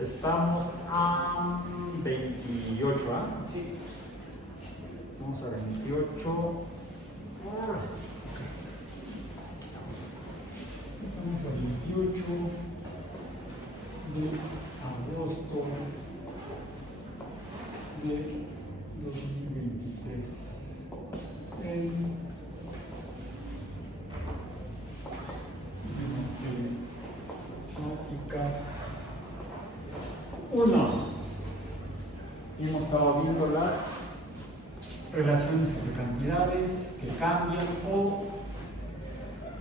Estamos a 28, ¿ah? Sí. Estamos a 28. Estamos a 28 de agosto de 2023. Matemáticas 1. Hemos estado viendo las relaciones entre cantidades que cambian o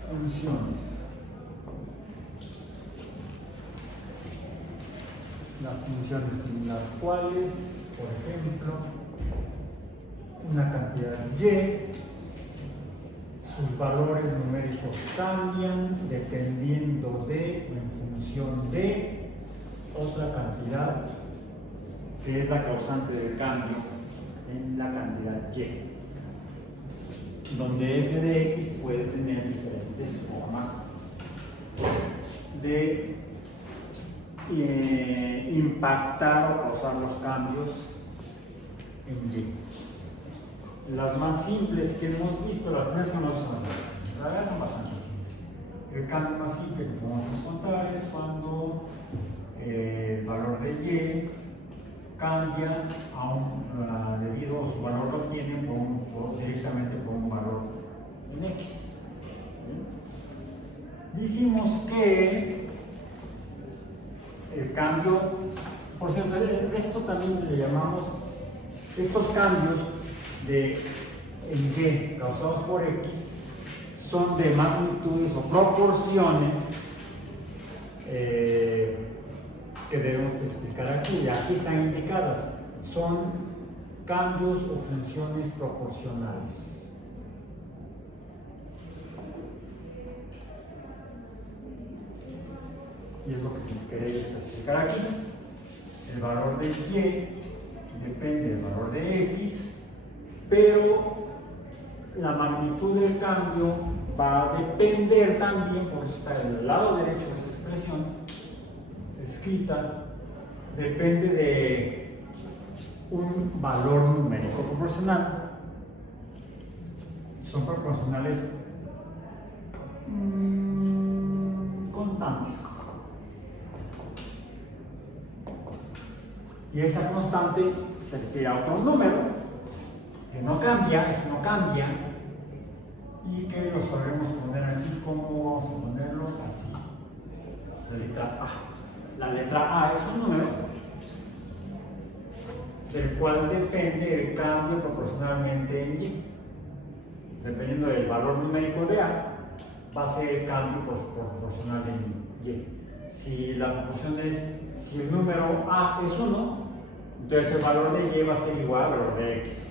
funciones. Las funciones en las cuales, por ejemplo, una cantidad y, sus valores numéricos cambian dependiendo de o en función de otra cantidad que es la causante del cambio en la cantidad y, donde f de x puede tener diferentes formas de impactar o causar los cambios en y. Las más simples que hemos visto, las primeras que hemos visto, la verdad son bastante simples. El cambio más simple que podemos encontrar es cuando el valor de y cambia debido a su valor lo obtiene directamente por un valor en x. Dijimos que el cambio, por cierto, esto también le llamamos, estos cambios en y causados por x son de magnitudes o proporciones que debemos especificar aquí, y aquí están indicadas. Son cambios o funciones proporcionales. Y es lo que queréis especificar aquí. El valor de y depende del valor de x, pero la magnitud del cambio va a depender también, por eso está del lado derecho de esa expresión escrita, depende de un valor numérico proporcional. Son proporcionales constantes. Y esa constante se refiere a otro número que no cambia, eso no cambia, y que lo sabremos poner aquí. ¿Cómo vamos a ponerlo? Así. La letra A. La letra A es un número del cual depende el cambio proporcionalmente en y. Dependiendo del valor numérico de A, va a ser el cambio proporcional en y. Si la proporción si el número A es 1, entonces el valor de y va a ser igual al valor de x.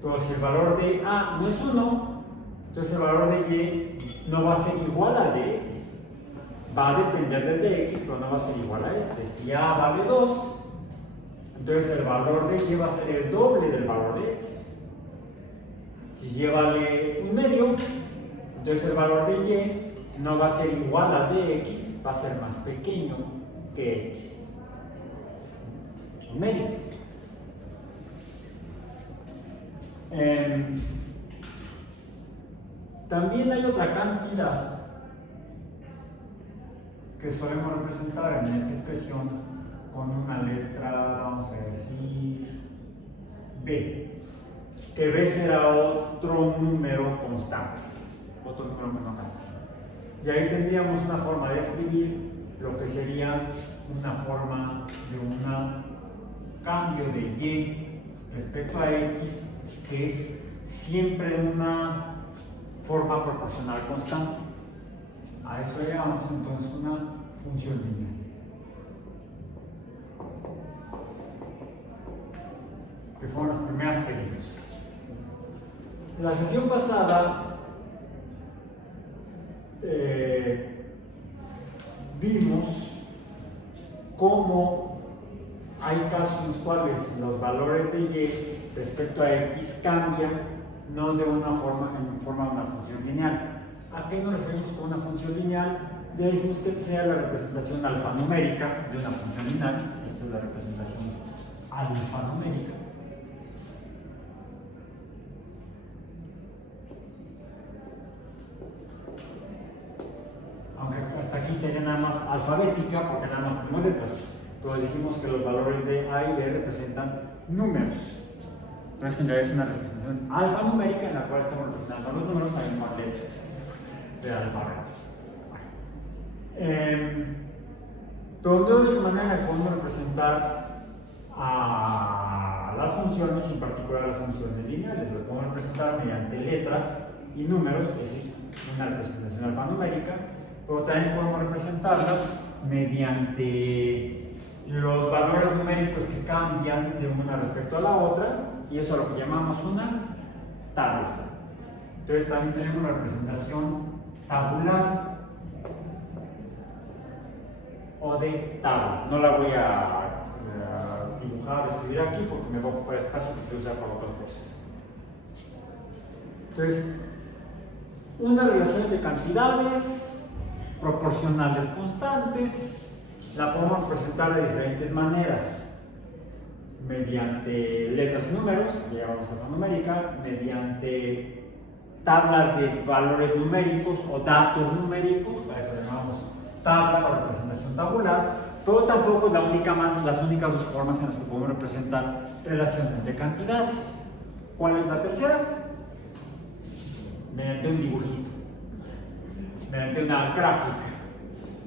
Pero si el valor de A no es 1, entonces el valor de y no va a ser igual al de x. Va a depender del de x, pero no va a ser igual a este. Si A vale 2, entonces el valor de y va a ser el doble del valor de x. Si y vale 1/2, entonces el valor de y no va a ser igual al de x, va a ser más pequeño que x. 1/2. También hay otra cantidad que solemos representar en esta expresión con una letra, vamos a decir, b, que b será otro número constante, otro número que no cambia. Y ahí tendríamos una forma de escribir lo que sería una forma de un cambio de y respecto a x, que es siempre una forma proporcional constante. A eso le llamamos entonces una función lineal. Que fueron las primeras que vimos. En la sesión pasada vimos cómo hay casos en los cuales los valores de y respecto a x cambian, no de una forma, en forma de una función lineal. ¿A qué nos referimos con una función lineal? Ya dijimos que esta sería la representación alfanumérica de una función lineal. Esta es la representación alfanumérica. Aunque hasta aquí sería nada más alfabética, porque nada más tenemos letras. Pero dijimos que los valores de A y B representan números. Entonces, en realidad es una representación alfanumérica en la cual estamos representando los números también con letras de alfabeto. Pero de otra manera podemos representar a las funciones, en particular las funciones lineales. Lo podemos representar mediante letras y números, es decir, una representación alfanumérica, pero también podemos representarlas mediante los valores numéricos que cambian de una respecto a la otra, y eso es lo que llamamos una tabla. Entonces también tenemos una representación tabular o de tabla. No la voy a dibujar, escribir aquí porque me va a ocupar espacio que quiero usar para otras cosas. Entonces, una relación entre cantidades proporcionales constantes la podemos representar de diferentes maneras. Mediante letras y números, ya llamamos alfanumérica, mediante tablas de valores numéricos o datos numéricos, a eso llamamos tabla o representación tabular, pero tampoco es las únicas dos formas en las que podemos representar relaciones entre cantidades. ¿Cuál es la tercera? Mediante un dibujito, mediante una gráfica.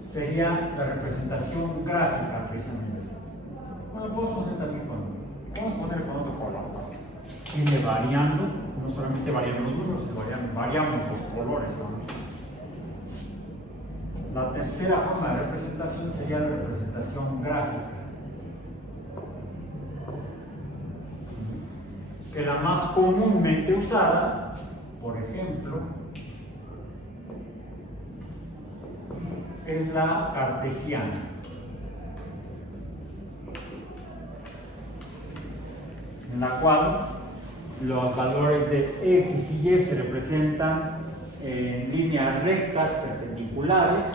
Sería la representación gráfica, precisamente. Bueno, podemos poner con otro color. Viene variando, no solamente variando los números, variamos los colores también. La tercera forma de representación sería la representación gráfica, que la más comúnmente usada, por ejemplo, es la cartesiana. En la cual los valores de x y y se representan en líneas rectas perpendiculares,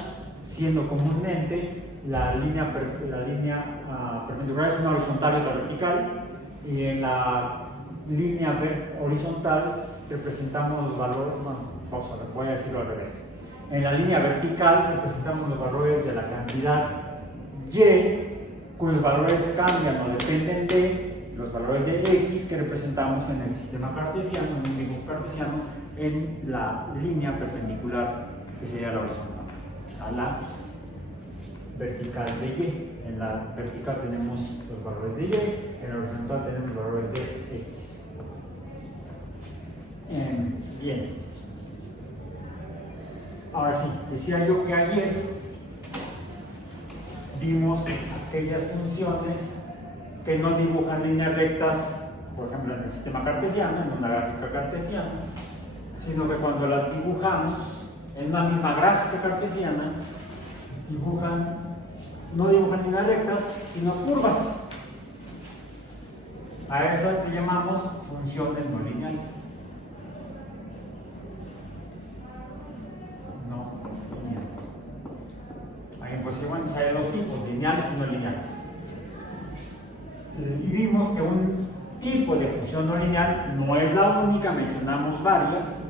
siendo comúnmente la línea perpendicular es una horizontal y otra vertical, y en la línea horizontal representamos los valores, voy a decirlo al revés. En la línea vertical representamos los valores de la cantidad y, cuyos valores cambian o dependen de los valores de x que representamos en el sistema cartesiano, en un dibujo cartesiano, en la línea perpendicular que sería la horizontal a la vertical de y. En la vertical tenemos los valores de y, en la horizontal tenemos los valores de x. Bien. Ahora sí, decía yo que ayer vimos aquellas funciones que no dibujan líneas rectas, por ejemplo en el sistema cartesiano, en una gráfica cartesiana, sino que cuando las dibujamos en una misma gráfica cartesiana, no dibujan líneas rectas, sino curvas. A esas le llamamos funciones no lineales. No lineales. Ahí pues bueno, hay dos tipos, lineales y no lineales. Y vimos que un tipo de función no lineal no es la única, mencionamos varias,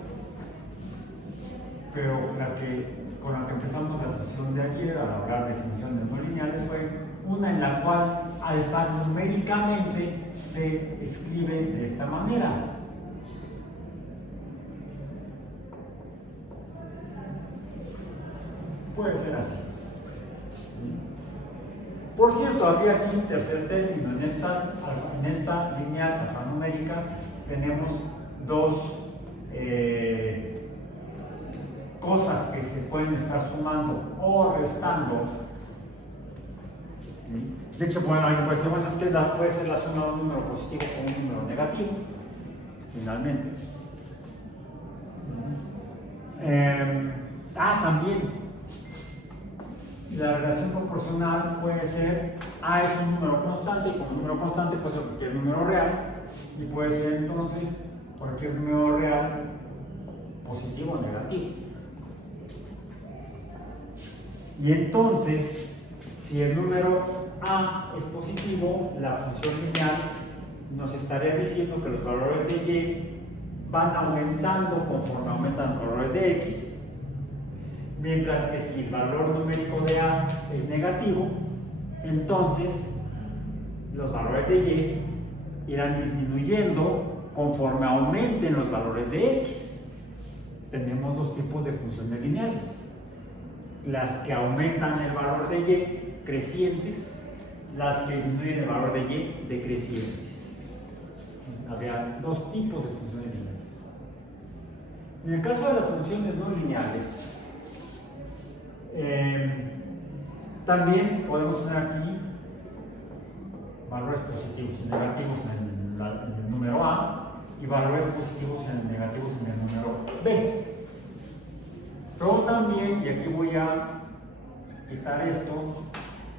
pero con la que empezamos la sesión de ayer al hablar de funciones no lineales fue una en la cual alfanuméricamente se escribe de esta manera. Puede ser así. Por cierto, había aquí un tercer término. En esta lineal alfanumérica tenemos dos cosas que se pueden estar sumando o restando. De hecho, bueno, alguien puede decir, bueno, es que puede ser la suma de un número positivo con un número negativo, finalmente. También. La relación proporcional puede ser A es un número constante, y como número constante puede ser cualquier número real, y puede ser entonces cualquier número real positivo o negativo. Y entonces, si el número A es positivo, la función lineal nos estaría diciendo que los valores de Y van aumentando conforme aumentan los valores de X. Mientras que si el valor numérico de A es negativo, entonces los valores de Y irán disminuyendo conforme aumenten los valores de X. Tenemos dos tipos de funciones lineales: las que aumentan el valor de Y, crecientes; las que disminuyen el valor de Y, decrecientes. Había dos tipos de funciones lineales. En el caso de las funciones no lineales, también podemos tener aquí valores positivos y negativos en el número A y valores positivos y negativos en el número B. Pero también, y aquí voy a quitar esto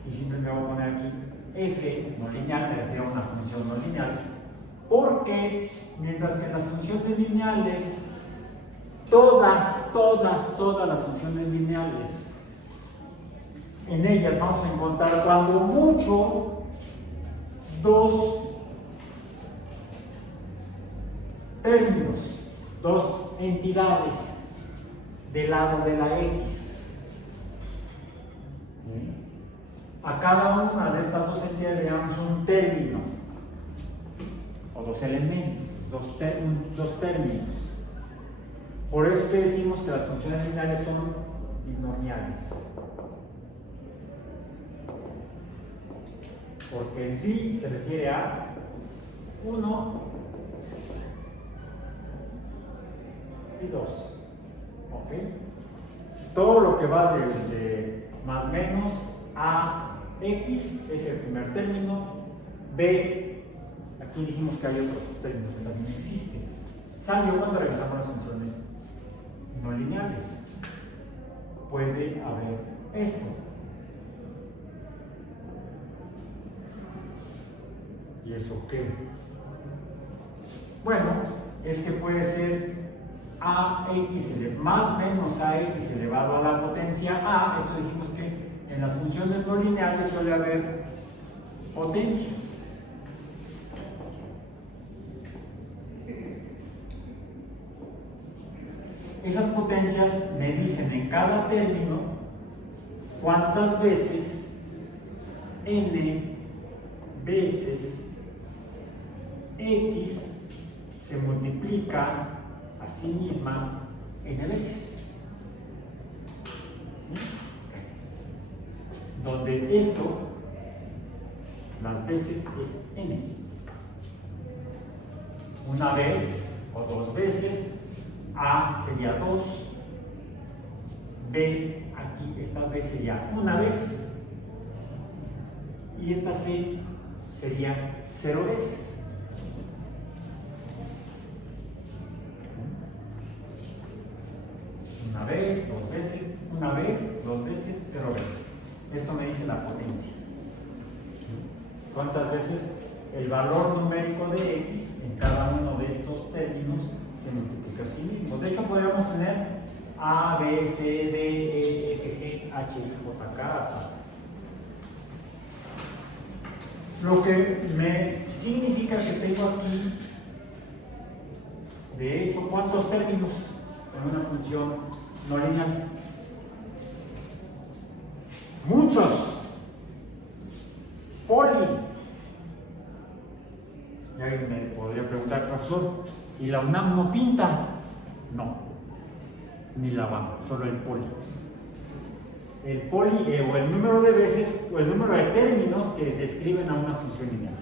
y simplemente voy a poner aquí f no lineal, me refiero a una función no lineal, porque mientras que las funciones lineales, todas las funciones lineales, en ellas vamos a encontrar cuando mucho dos términos, dos entidades del lado de la X. A cada una de estas dos entidades le damos un término o dos elementos, dos términos. Por eso es que decimos que las funciones lineales son binomiales. Porque el bi se refiere a 1 y 2. ¿Ok? Todo lo que va desde más menos a x es el primer término. B, aquí dijimos que hay otro término que también existe. Salió cuando revisamos las funciones no lineales. Puede haber esto. ¿Y eso qué? Bueno, es que puede ser más menos ax elevado a la potencia a. Esto dijimos que en las funciones no lineales suele haber potencias. Esas potencias me dicen en cada término cuántas veces n veces x se multiplica a sí misma n veces. Donde esto, las veces, es n. Una vez o dos veces, a sería 2, b, aquí esta vez sería una vez, y esta c sería 0 veces. Una vez, dos veces, una vez, dos veces, 0 veces. Esto me dice la potencia. ¿Cuántas veces el valor numérico de x en cada uno de estos términos se multiplica a sí mismo? De hecho, podríamos tener a, b, c, d, e, f, g, h, i, j, k hasta. Lo que me significa que tengo aquí, de hecho, ¿cuántos términos en una función no lineal? Muchos. Poli. Y alguien me podría preguntar, profesor, ¿y la UNAM no pinta? No, ni la UNAM, solo el poli. El poli o el número de veces o el número de términos que describen a una función lineal.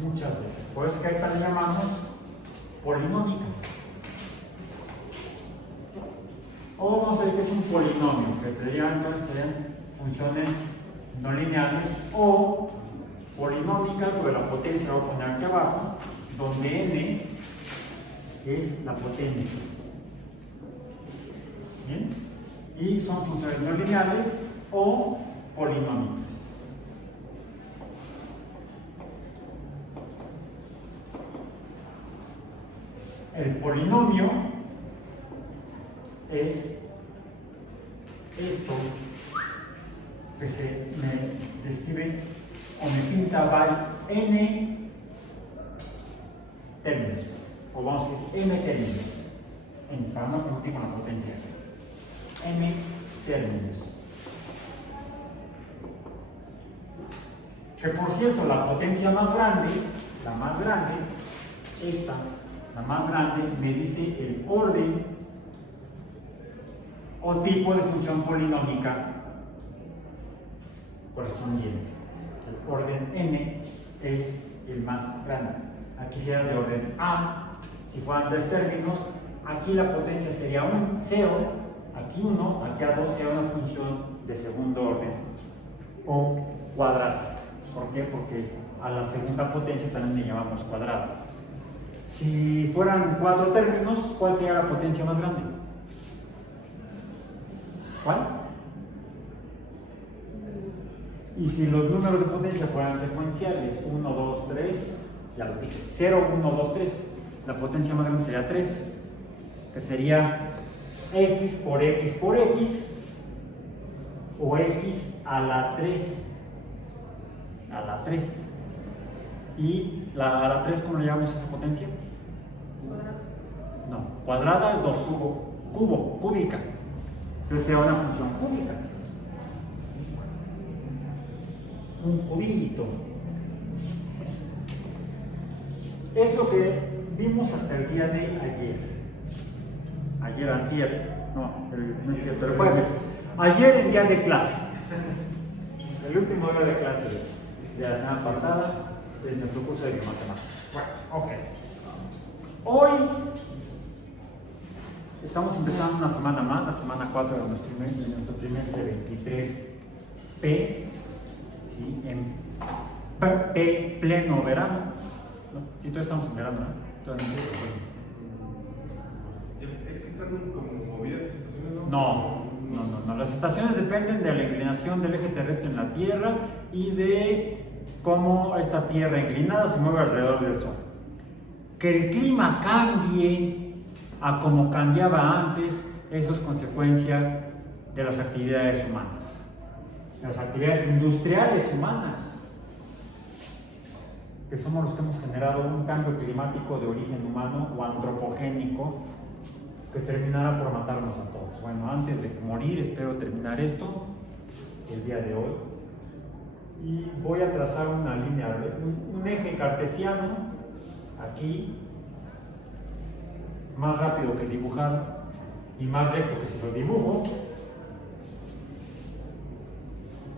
Muchas veces. Por eso que a estas le llamamos polinómicas. O vamos a ver que es un polinomio, que tendrían que ser funciones no lineales o polinómicas, porque la potencia la voy a poner aquí abajo, donde n es la potencia. ¿Bien? Y son funciones no lineales o polinómicas. El polinomio es esto que se me describe o me pinta va n términos, o vamos a decir m términos, para no confundir con la potencia, m términos. Que por cierto, la potencia más grande, la más grande, esta, la más grande, me dice el orden o tipo de función polinómica correspondiente. El orden n es el más grande. Aquí sería de orden a, si fueran 3 términos, aquí la potencia sería un 0, aquí 1, aquí a 2 sería una función de segundo orden o cuadrada. ¿Por qué? Porque a la segunda potencia también le llamamos cuadrado. Si fueran 4 términos, ¿cuál sería la potencia más grande? ¿Cuál? Y si los números de potencia fueran secuenciales, 1, 2, 3, ya lo dije, 0, 1, 2, 3, la potencia más grande sería 3, que sería x por x por x, o x a la 3, a la 3. ¿Y a la 3 cómo le llamamos a esa potencia? No, cuadrada es 2, cúbica. Entonces sería una función cúbica. Un cubito. Es lo que vimos hasta el día de ayer. Ayer, antier. No es cierto, el jueves. Ayer en día de clase. El último día de clase de la semana pasada de nuestro curso de matemáticas. Bueno, ok. Hoy estamos empezando una semana más, la semana 4 de nuestro trimestre 23P, ¿sí? En P pleno verano. ¿No? Sí, todos estamos en verano, ¿no? Es que están como movidas las estaciones, ¿no? No. Las estaciones dependen de la inclinación del eje terrestre en la Tierra y de cómo esta Tierra inclinada se mueve alrededor del Sol. Que el clima cambie a como cambiaba antes, eso es consecuencia de las actividades humanas, de las actividades industriales humanas, que somos los que hemos generado un cambio climático de origen humano o antropogénico que terminará por matarnos a todos. Bueno, antes de morir espero terminar esto el día de hoy y voy a trazar una línea, un eje cartesiano aquí, más rápido que dibujar y más recto que si lo dibujo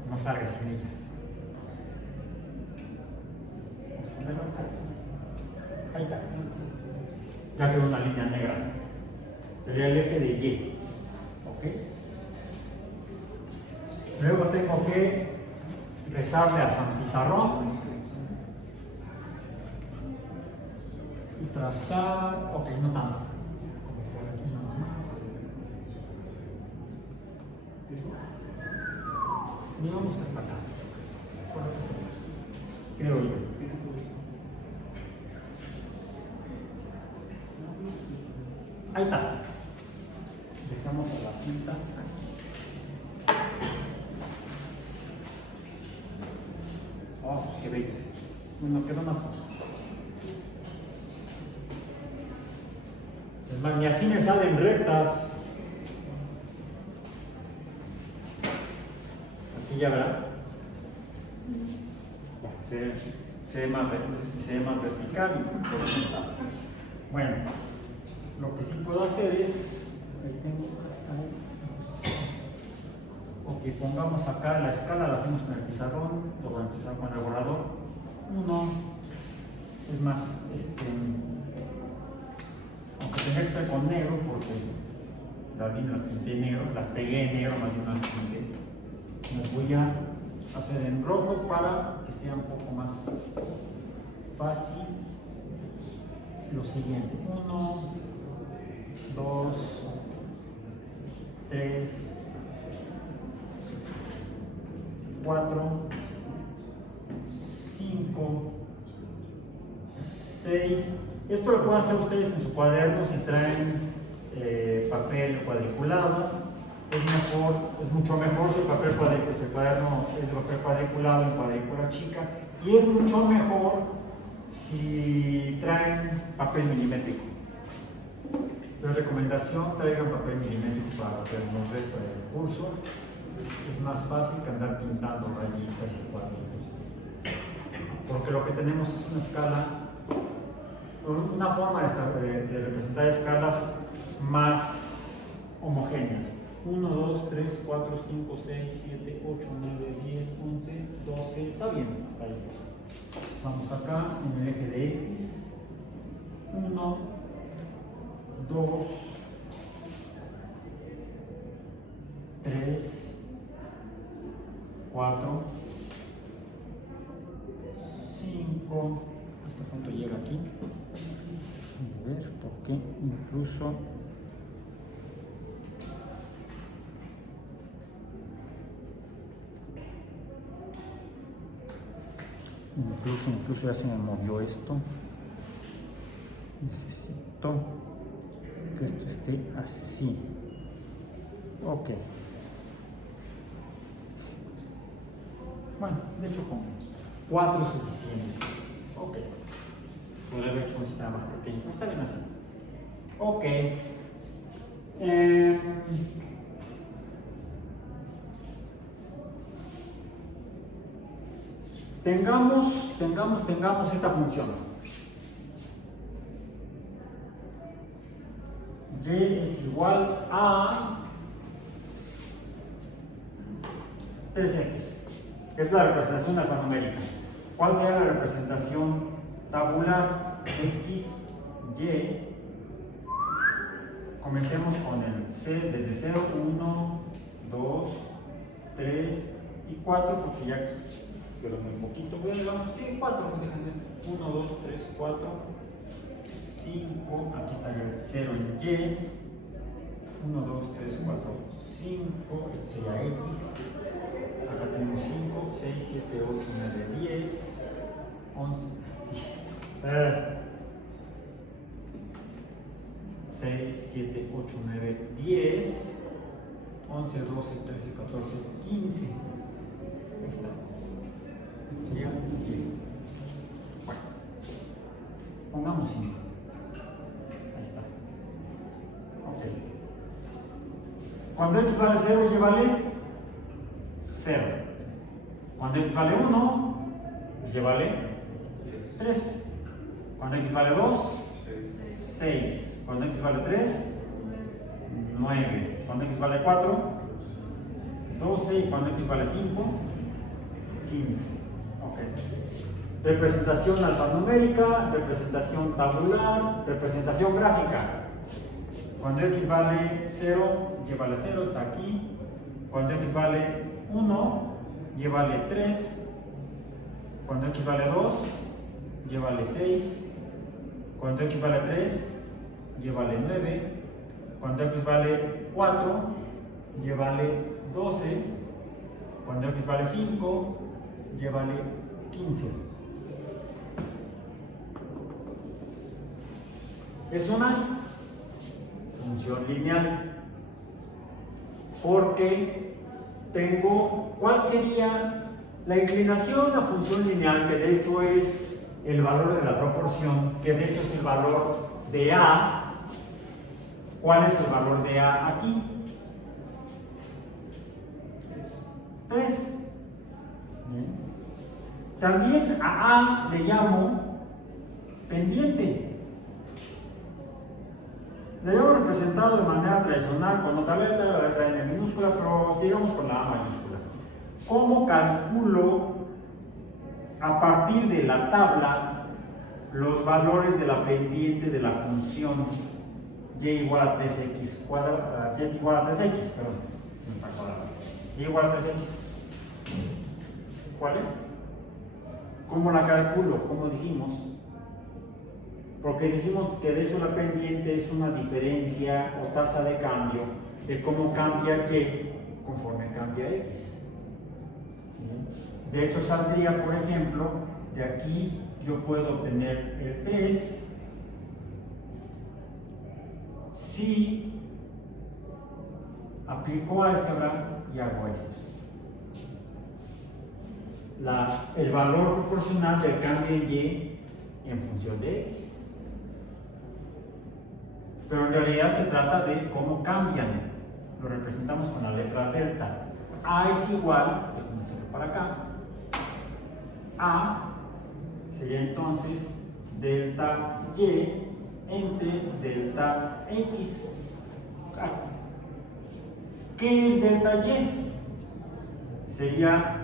no salga sin ellas. Ahí está, ya quedó una línea negra, sería el eje de Y, ¿ok? Luego tengo que rezarle a San Pizarrón y trazar, ok, no tanto, por aquí nomás. Digamos que hasta acá, por aquí está, creo yo. Ahí está. Dejamos a la cinta. Oh, qué bello. Bueno, quedó más. Es más, ni así me salen rectas. Aquí ya verá. Se ve más vertical. Bueno, lo que sí puedo hacer es, ahí tengo hasta ahí. Ok, pongamos acá la escala, la hacemos con el pizarrón, lo voy a empezar con el borrador. 1, es más, aunque tenga que ser con negro, porque las líneas las pinté negro, las pegué en negro, más bien no las pinté. Las voy a hacer en rojo para que sea un poco más fácil. Lo siguiente, 1, 2, 3, 4, 5, 6. Esto lo pueden hacer ustedes en su cuaderno si traen papel cuadriculado. es mucho mejor si el papel cuadrículo, si el cuaderno es de papel cuadriculado en cuadrícula chica, y es mucho mejor si traen papel milimétrico. Entonces, recomendación, traigan papel milimétrico para que nos resta del curso. Es más fácil que andar pintando rayitas y cuadritos. Porque lo que tenemos es una escala, una forma de representar escalas más homogéneas. 1, 2, 3, 4, 5, 6, 7, 8, 9, 10, 11, 12, está bien, hasta ahí. Vamos acá en el eje de X. 1, 2, 3, 4, 5. ¿Hasta cuánto llega aquí? A ver, ¿por qué? Incluso ya se me movió esto. Necesito que esto esté así. Ok. Bueno, de hecho con 4 es suficiente. Ok. Podría haber hecho un sistema más pequeño, pero está bien así. Ok. Tengamos esta función. Y es igual a 3x. Es la representación alfanumérica. ¿Cuál sería la representación tabular? X, Y. Comencemos con el C desde 0, 1, 2, 3 y 4, porque ya quedó muy poquito. Bueno, vamos, sí, 4, 1, 2, 3, 4, 5, aquí estaría el 0 en Y. 1, 2, 3, 4, 5, esto sería X. Acá tenemos 5, 6, 7, 8, 9, 10, 11, 6, 7, 8, 9, 10, 11, 12, 13, 14, 15. Ahí está. Este sería Y. Bueno, pongamos 5. Ahí está. Ok. Cuando X vale 0, Y vale 0. Cuando X vale 1, Y vale 3. Cuando X vale 2, 6. Cuando X vale 3, 9. Cuando X vale 4, 12. Y cuando X vale 5, 15. Ok. Representación alfanumérica, representación tabular, representación gráfica. Cuando X vale 0, Y vale 0, está aquí. Cuando X vale 1, Y vale 3. Cuando X vale 2, Y vale 6. Cuando X vale 3, Y vale 9. Cuando X vale 4, Y vale 12. Cuando X vale 5, Y vale 15. Es una función lineal. Porque tengo, ¿cuál sería la inclinación a función lineal? Que de hecho es el valor de la proporción, que de hecho es el valor de A. ¿Cuál es el valor de A aquí? 3. Bien. También a A le llamo pendiente. Le hemos representado de manera tradicional con nota alta, la letra N minúscula, pero sigamos con la A mayúscula. ¿Cómo calculo a partir de la tabla los valores de la pendiente de la función y igual a 3x cuadrado, y igual a 3x, perdón, no está cuadrado, y igual a 3x? ¿Cuál es? ¿Cómo la calculo? ¿Cómo dijimos? Porque dijimos que de hecho la pendiente es una diferencia o tasa de cambio de cómo cambia y conforme cambia x. De hecho saldría, por ejemplo, de aquí yo puedo obtener el 3 si aplico álgebra y hago esto. El valor proporcional del cambio en y en función de x. Pero en realidad se trata de cómo cambian. Lo representamos con la letra delta. A es igual, déjenme hacerlo para acá. A sería entonces delta y entre delta x. ¿Qué es delta y? Sería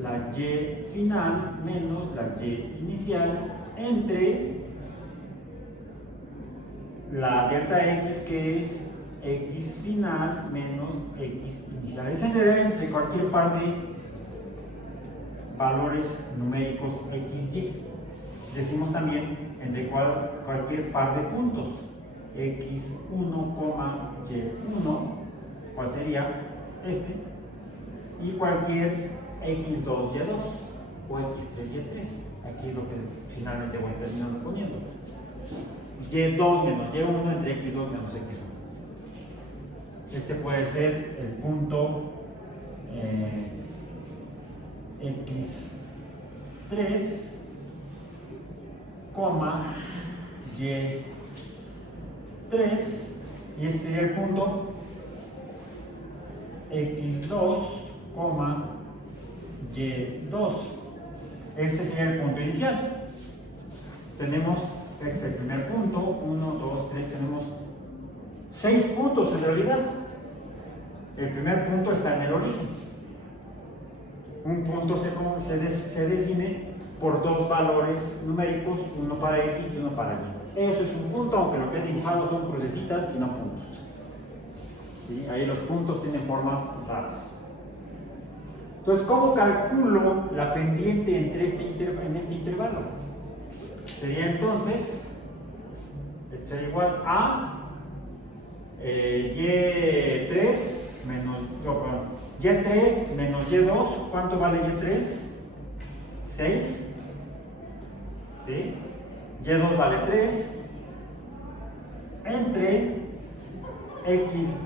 la y final menos la y inicial entre la delta x, que es x final menos x inicial. Es en realidad entre cualquier par de valores numéricos x, y. Decimos también entre cualquier par de puntos x1, y1, ¿cuál sería? Este. Y cualquier x2, y2 o x3, y3. Aquí es lo que finalmente voy terminando poniendo. y2 menos y1 entre x2 menos x1. Este puede ser el punto x3, y3, y este sería el punto x2, y2. Este sería el punto inicial. Tenemos, este es el primer punto, 1, 2, 3, tenemos 6 puntos en realidad. El primer punto está en el origen. Un punto se define por dos valores numéricos, uno para x y uno para y. Eso es un punto, aunque lo que he dibujado son crucecitas y no puntos. ¿Sí? Ahí los puntos tienen formas raras. Entonces, ¿cómo calculo la pendiente entre en este intervalo? Sería entonces, esto sería igual a y3 menos, y3 menos y2. ¿Cuánto vale y3? 6. ¿Sí? Y2 vale 3 entre x2,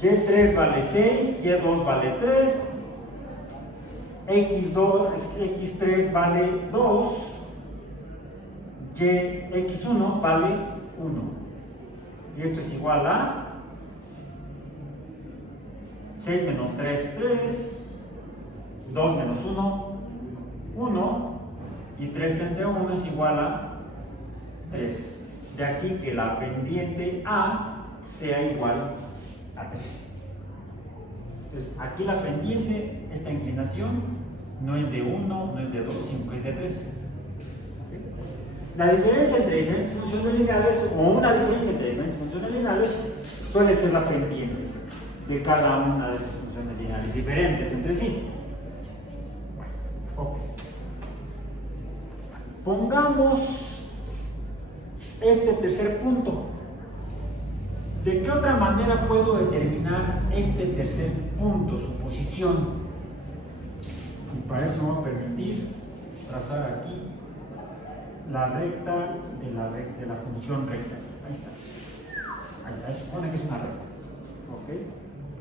y3 vale 6, y2 vale 3, x3 vale 2, x1 vale 1. Y esto es igual a 6 menos 3, 3, 2 menos 1, 1, y 3 entre 1 es igual a 3. De aquí que la pendiente A sea igual a 3. Entonces, aquí la pendiente, esta inclinación, no es de 1, no es de 2, sino que es de 3. La diferencia entre diferentes funciones lineales, o una diferencia entre diferentes funciones lineales, suele ser la pendiente de cada una de esas funciones lineales, diferentes entre sí. Bueno, ok. Pongamos este tercer punto. ¿De qué otra manera puedo determinar este tercer punto, su posición? Y para eso me voy a permitir trazar aquí la recta de la función recta. Ahí está. Ahí está. Se supone que es una recta. ¿Ok?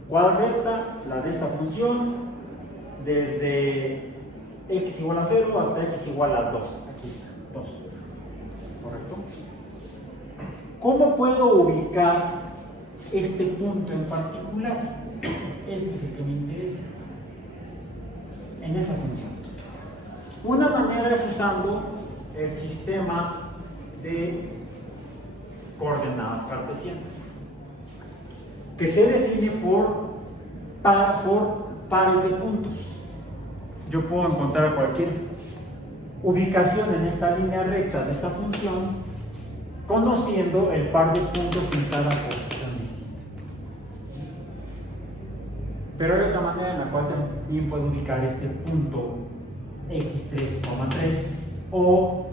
¿Cuál recta? La de esta función, desde x igual a 0 hasta x igual a 2. Aquí está, 2. ¿Correcto? ¿Cómo puedo ubicar este punto en particular? Este es el que me interesa en esa función. Una manera es usando el sistema de coordenadas cartesianas, que se define por pares de puntos. Yo puedo encontrar cualquier ubicación en esta línea recta de esta función conociendo el par de puntos en cada posición distinta. Pero hay otra manera en la cual también puedo ubicar este punto x3, 3 o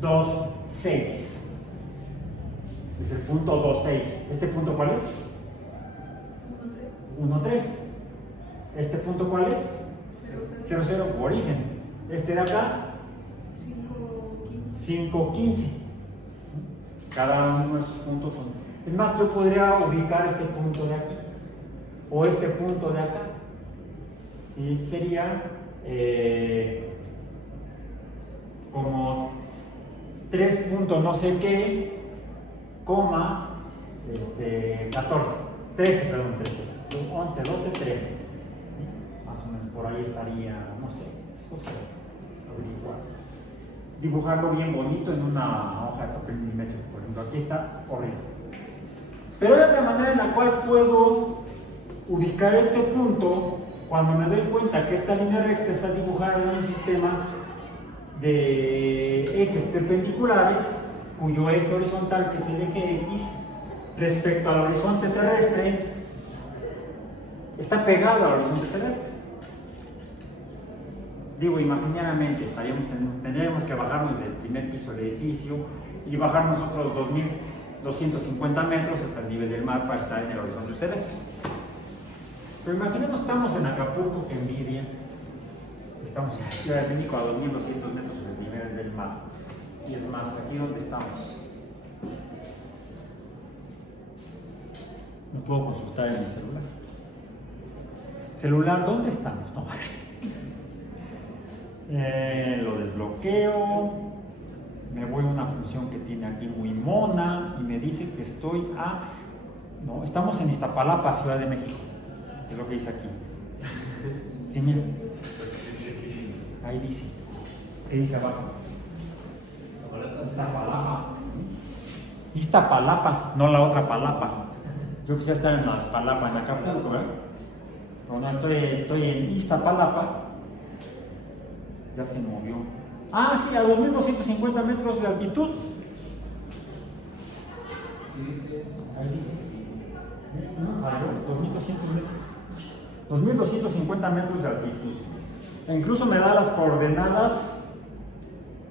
2, 6. Es el punto 2, 6. ¿Este punto cuál es? 1, 3. ¿Este punto cuál es? 0, 0, origen. Este de acá, 5, 15. Cada uno de esos puntos son. Es más, yo podría ubicar este punto de aquí o este punto de acá. Y sería como 3 puntos no sé qué, coma 14, 13, perdón, 13, 11, 12, 13. Más o menos por ahí estaría, no sé, es cosa de averiguar. Dibujarlo bien bonito en una hoja de papel milimétrico, por ejemplo. Aquí está horrible. Pero hay otra manera en la cual puedo ubicar este punto cuando me doy cuenta que esta línea recta está dibujada en un sistema de ejes perpendiculares cuyo eje horizontal, que es el eje X, respecto al horizonte terrestre, está pegado al horizonte terrestre. Digo, imaginariamente tendríamos que bajarnos del primer piso del edificio y bajarnos otros 2.250 metros hasta el nivel del mar para estar en el horizonte terrestre. Pero imaginemos, estamos en Acapulco, que envidia. Estamos en Ciudad de México a 2.200 metros sobre el nivel del mar. Y es más, aquí donde estamos. No puedo consultar en mi celular. Celular, ¿dónde estamos? No. Lo desbloqueo. Me voy a una función que tiene aquí muy mona y me dice que estoy a... No, estamos en Iztapalapa, Ciudad de México. Es lo que dice aquí. Sí, mira. Ahí dice. ¿Qué dice abajo? Iztapalapa. Iztapalapa, no la otra palapa. Yo quisiera estar en la palapa, en Acapulco, ¿verdad? Pero no, estoy en Iztapalapa. Ya se movió. Ah, sí, a 2.250 metros de altitud. Sí, dice. Ahí dice. No, falló, 2.200 metros. 2.250 metros de altitud. E incluso me da las coordenadas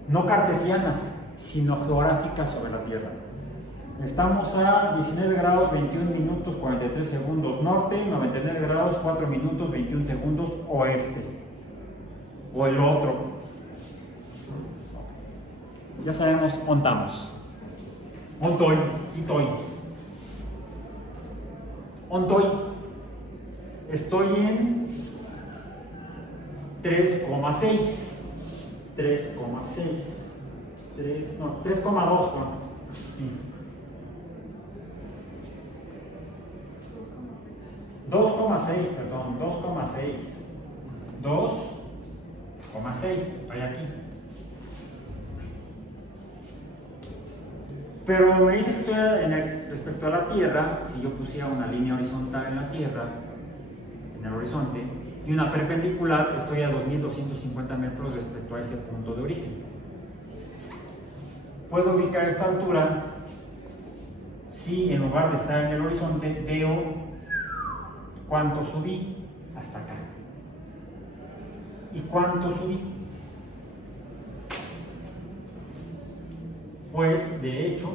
no cartesianas, sino geográficas sobre la Tierra. Estamos a 19 grados 21 minutos 43 segundos norte, 99 grados 4 minutos 21 segundos oeste. O el otro. Ya sabemos dónde estamos. Ontoy, Itoy. Ontoy. Estoy en 3,6. 3,6. 3,2. Sí. 2,6, perdón, 2,6. 2,6, hay aquí. Pero me dice que estoy respecto a la Tierra, si yo pusiera una línea horizontal en la Tierra, en el horizonte, y una perpendicular, estoy a 2.250 metros respecto a ese punto de origen. Puedo ubicar esta altura si en lugar de estar en el horizonte veo cuánto subí hasta acá. ¿Y cuánto subí? Pues de hecho,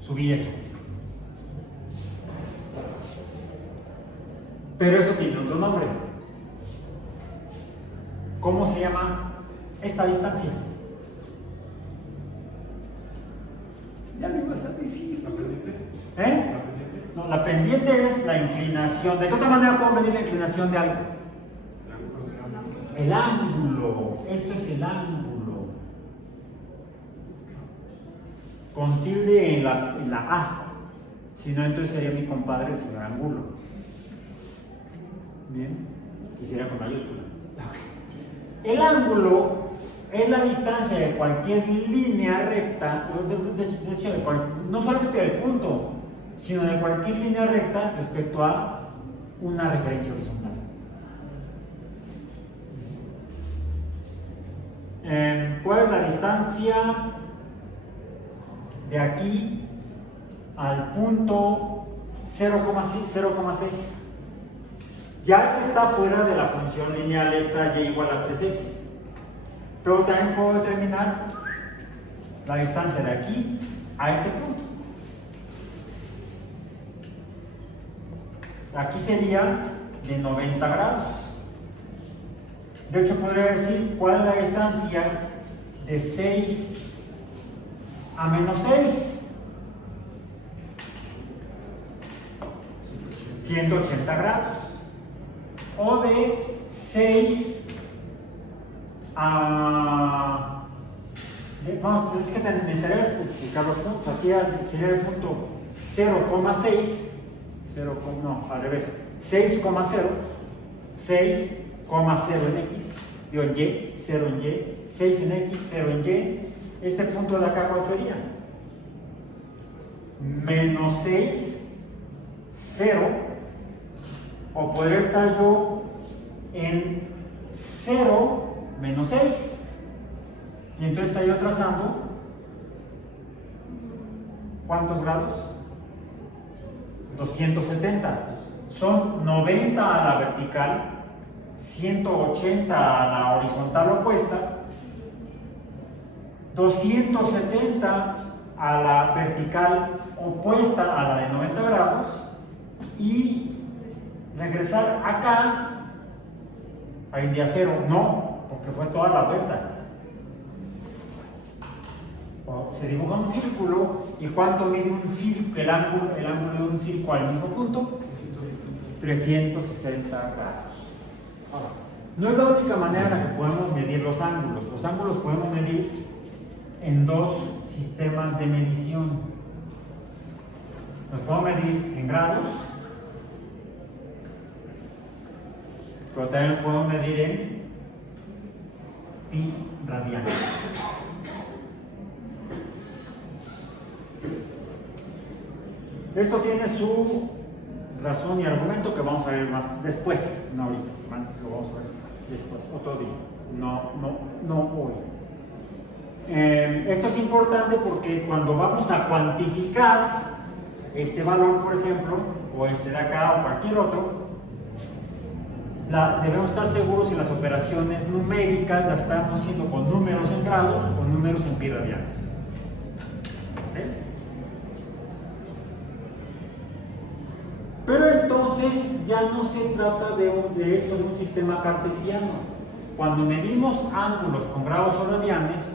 subí eso. Pero eso tiene otro nombre. ¿Cómo se llama esta distancia? Ya me ibas a decir. ¿La pendiente? ¿Eh? ¿La pendiente? No, la pendiente es la inclinación. ¿De qué otra manera puedo medir la inclinación de algo? El ángulo. Esto es el ángulo. Con tilde en la A. Si no, entonces sería mi compadre el señor Angulo. Bien. Y sería con mayúscula. El ángulo es la distancia de cualquier línea recta, de hecho, no solamente del punto, sino de cualquier línea recta respecto a una referencia horizontal. ¿Cuál es la distancia de aquí al punto 0,6? Ya este está fuera de la función lineal esta y igual a 3x. Pero también puedo determinar la distancia de aquí a este punto. Aquí sería de 90 grados. De hecho, podría decir cuál es la distancia de 6 a menos 6. 180 grados. O de 6 a... Bueno, es que necesitaría especificar los puntos. Aquí sería el punto 0,6. No, al revés. 6,0. 6,0 en X. Digo en Y. 0 en Y. 6 en X. 0 en Y. Este punto de acá, ¿cuál sería? Menos 6. 0. O podría estar yo en 0 menos 6. Y entonces está yo trazando ¿cuántos grados? 270. Son 90 a la vertical, 180 a la horizontal opuesta, 270 a la vertical opuesta a la de 90 grados y regresar acá ahí día 0, no, porque fue toda la vuelta. Se dibuja un círculo y ¿cuánto mide un círculo, el ángulo de un círculo al mismo punto? 360 grados. Ahora, no es la única manera en la que podemos medir los ángulos. Los ángulos podemos medir en dos sistemas de medición. Los podemos medir en grados, pero también los podemos medir en pi radianes. Esto tiene su razón y argumento que vamos a ver más después, no ahorita, lo vamos a ver después, otro día, no hoy. Esto es importante porque cuando vamos a cuantificar este valor, por ejemplo, o este de acá o cualquier otro, debemos estar seguros si las operaciones numéricas las estamos haciendo con números en grados o números en pi radianes. ¿Okay? Pero entonces ya no se trata de hecho de un sistema cartesiano. Cuando medimos ángulos con grados o radianes,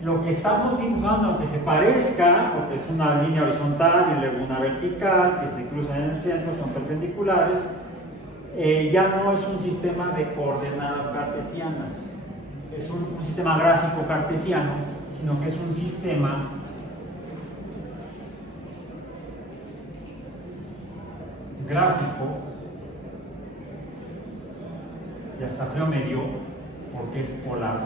lo que estamos dibujando, aunque se parezca, porque es una línea horizontal y luego una vertical que se cruzan en el centro, son perpendiculares, ya no es un sistema de coordenadas cartesianas, es un sistema gráfico cartesiano, sino que es un sistema gráfico, y hasta frío me dio porque es polar.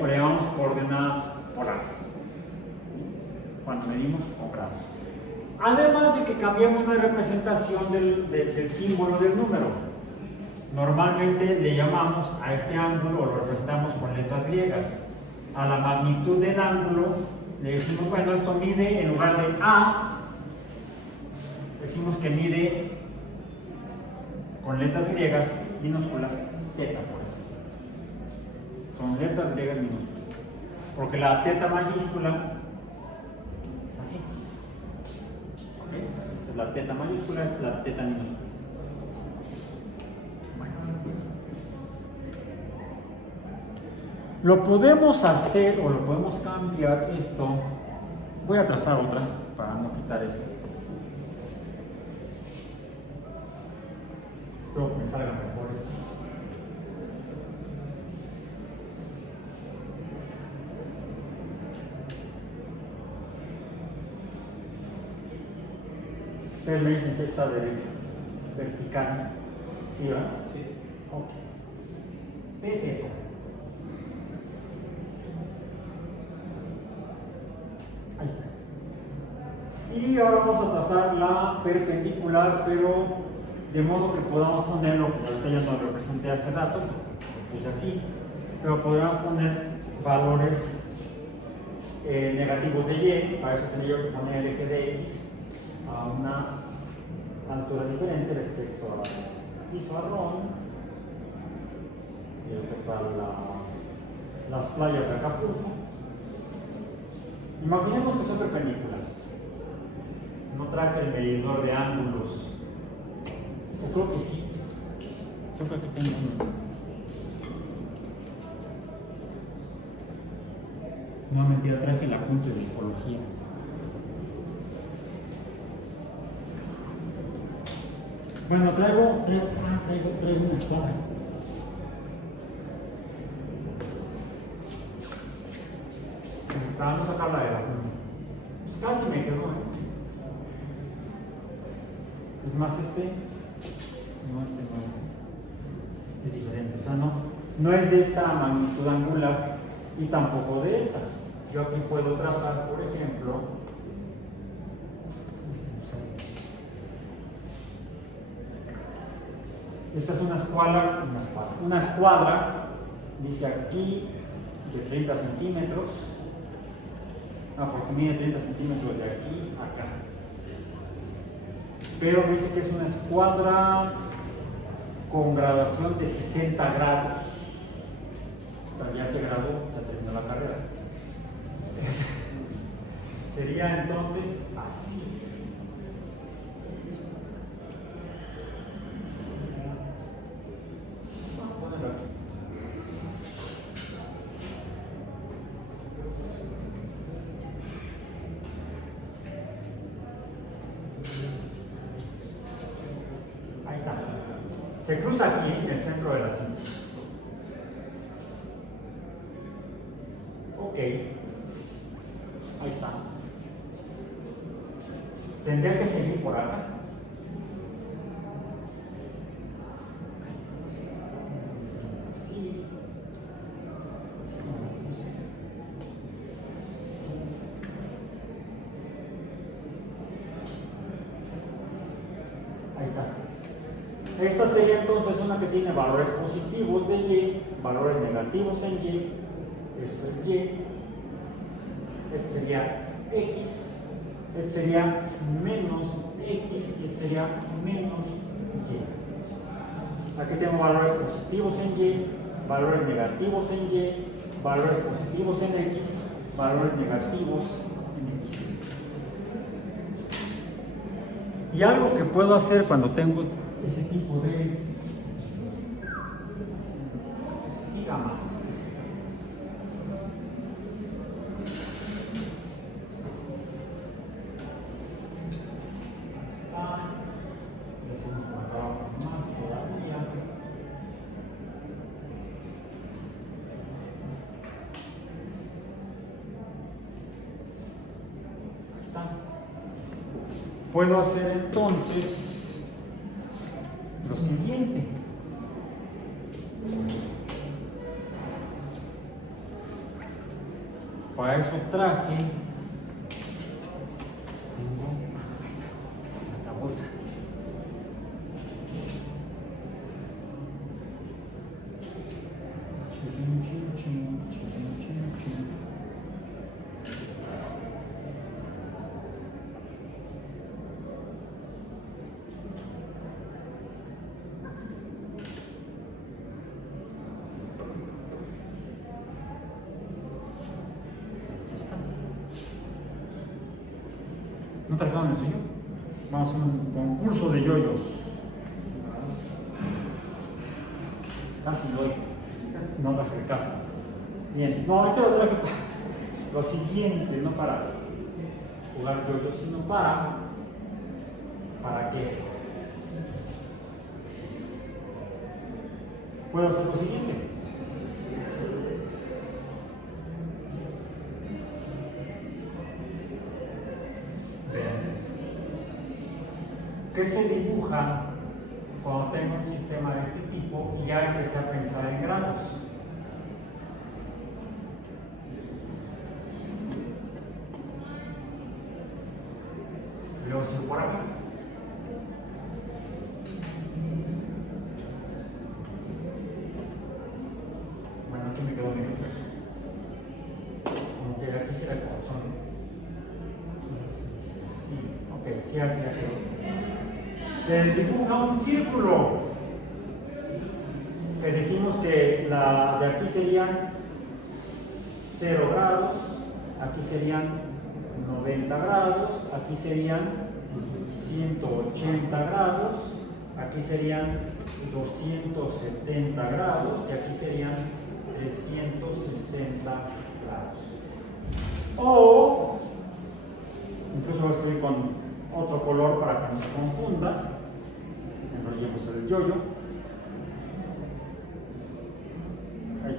O le llamamos coordenadas polares cuando medimos con grados. Además de que cambiamos la representación del símbolo del número. Normalmente le llamamos a este ángulo, o lo representamos con letras griegas. A la magnitud del ángulo le decimos, bueno, esto mide, en lugar de A, decimos que mide con letras griegas minúsculas teta, por ejemplo. Son letras griegas minúsculas, porque la teta mayúscula es así. ¿Okay? Esta es la teta mayúscula, esta es la teta minúscula. Lo podemos hacer o lo podemos cambiar esto. Voy a trazar otra para no quitar esto. Espero que me salga mejor esto. Ustedes me dicen si está derecho, vertical. ¿Sí, verdad? Sí. Ok. Perfecto. Ahí está. Y ahora vamos a trazar la perpendicular, pero de modo que podamos ponerlo, como ahorita ya lo representé hace rato, lo puse así, pero podríamos poner valores negativos de Y. Para eso tendría que poner el eje de X a una altura diferente respecto al pizarrón y respecto a las playas de Acapulco. Imaginemos que son perpendiculares. No traje el medidor de ángulos. O creo que sí. Creo que aquí tengo uno. No, mentira, traje el apunte de ecología. Bueno, traigo una escuadra. Vamos a sacarla de la fuente. Pues casi me quedó, Es más, no, es diferente. O sea, no es de esta magnitud angular y tampoco de esta. Yo aquí puedo trazar, por ejemplo, esta es una escuadra, dice aquí de 30 centímetros, porque mide 30 centímetros de aquí a acá. Pero dice que es una escuadra con graduación de 60 grados. O sea, ya se graduó, ya terminó la carrera. Sería entonces así. Vamos a ponerlo aquí. Ahí está. Se cruza aquí en el centro de la cinta. Ok. Ahí está. Tendría que seguir por acá. Así. Así como lo puse. Ahí está. Esta sería entonces una que tiene valores positivos de Y, valores negativos en Y. Esto es Y. Esto sería X. Esto sería menos X y esto sería menos Y. Aquí tengo valores positivos en Y, valores negativos en Y, valores positivos en X, valores negativos en X. Y algo que puedo hacer cuando tengo ese tipo de... que se siga más. Puedo hacer entonces lo siguiente. Para eso traje esta bolsa. ¿No trajeron el suyo? Vamos a hacer un concurso de yoyos. Casi lo doy. No traje casi. Bien. No, este lo traje para lo siguiente, no para jugar yoyos, sino para que puedo hacer lo siguiente. ¿Qué se dibuja cuando tengo un sistema de este tipo y ya empecé a pensar en grados? Luego sigo por acá. Bueno, aquí me quedo bien. Como que aquí será el corazón. Sí, ok, sí, aquí quedó. Se dibuja un círculo que dijimos que la de aquí serían 0 grados, aquí serían 90 grados, aquí serían 180 grados, aquí serían 270 grados y aquí serían 360 grados. O, incluso voy a escribir con otro color para que no se confunda, enrollemos el yoyo. Ahí.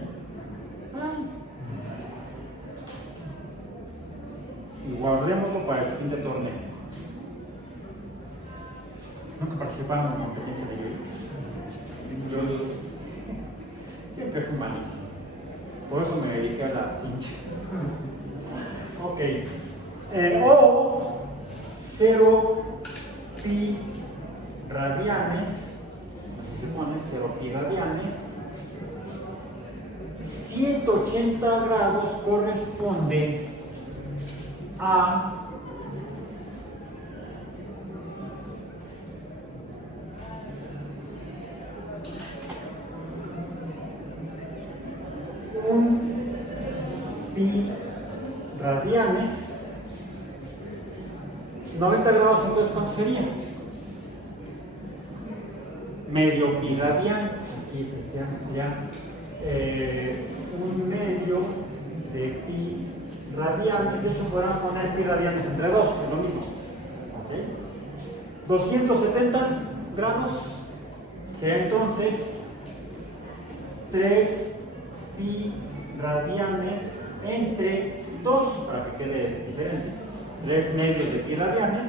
Y guardémoslo para el siguiente torneo. Nunca participaron en competencia de yoyo. Yo siempre fui malísimo. Por eso me dediqué a la ciencia. Ok. O 0 pi radianes, así se pone, 0 pi radianes. 180 grados corresponde a un pi radianes. 90 grados, entonces ¿cuánto sería? Medio pi radian. Aquí efectivamente sería un medio de pi radianes. De hecho podrán poner pi radianes entre 2, es lo mismo. ¿Okay? 270 grados será entonces 3 pi radianes entre 2, para que quede diferente. 3 medios de pi radianes.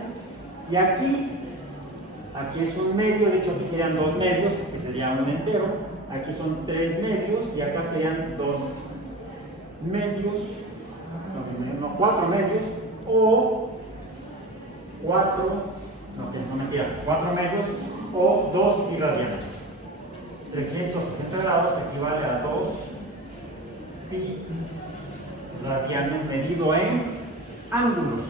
Y aquí es un medio, de hecho aquí serían 2 medios, que sería un entero. Aquí son 3 medios y acá serían 2 medios, no, 4 medios, o 4 medios, o 2 pi radianes. 360 grados equivale a 2 pi radianes medido en ángulos.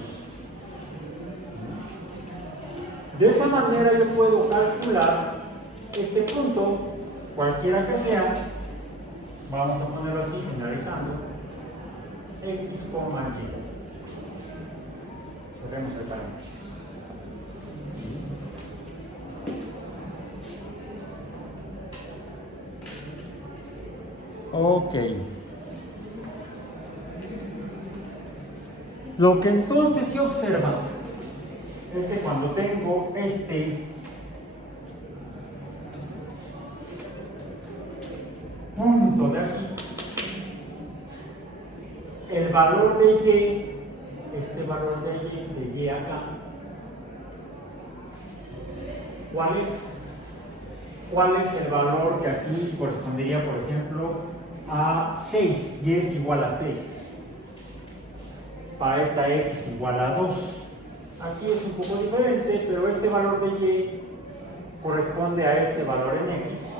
De esa manera yo puedo calcular este punto, cualquiera que sea. Vamos a ponerlo así, finalizando, x, y. Cerremos el paréntesis. Ok. Lo que entonces se observa es que cuando tengo este punto de aquí, el valor de y, este valor de y acá, ¿cuál es? ¿Cuál es el valor que aquí correspondería, por ejemplo, a 6? Y es igual a 6. Para esta x igual a 2. Aquí es un poco diferente, pero este valor de y corresponde a este valor en x.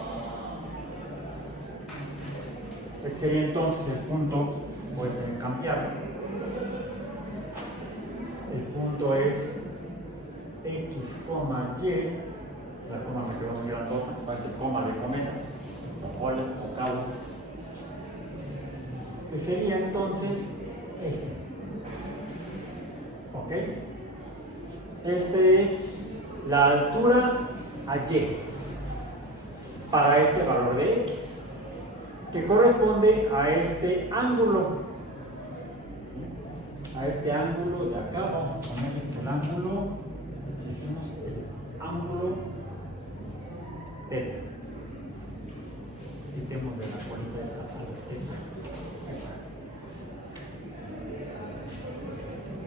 Este sería entonces el punto, voy a cambiarlo. El punto es x, y. La coma me quedó muy grandota, parece coma de cometa, o cola, o cabo. Que sería entonces este. ¿Ok? Este es la altura a y para este valor de x, que corresponde a este ángulo. A este ángulo de acá, vamos a poner el ángulo, dijimos el ángulo θ. Quitemos de la cuenta esa θ. Ahí está.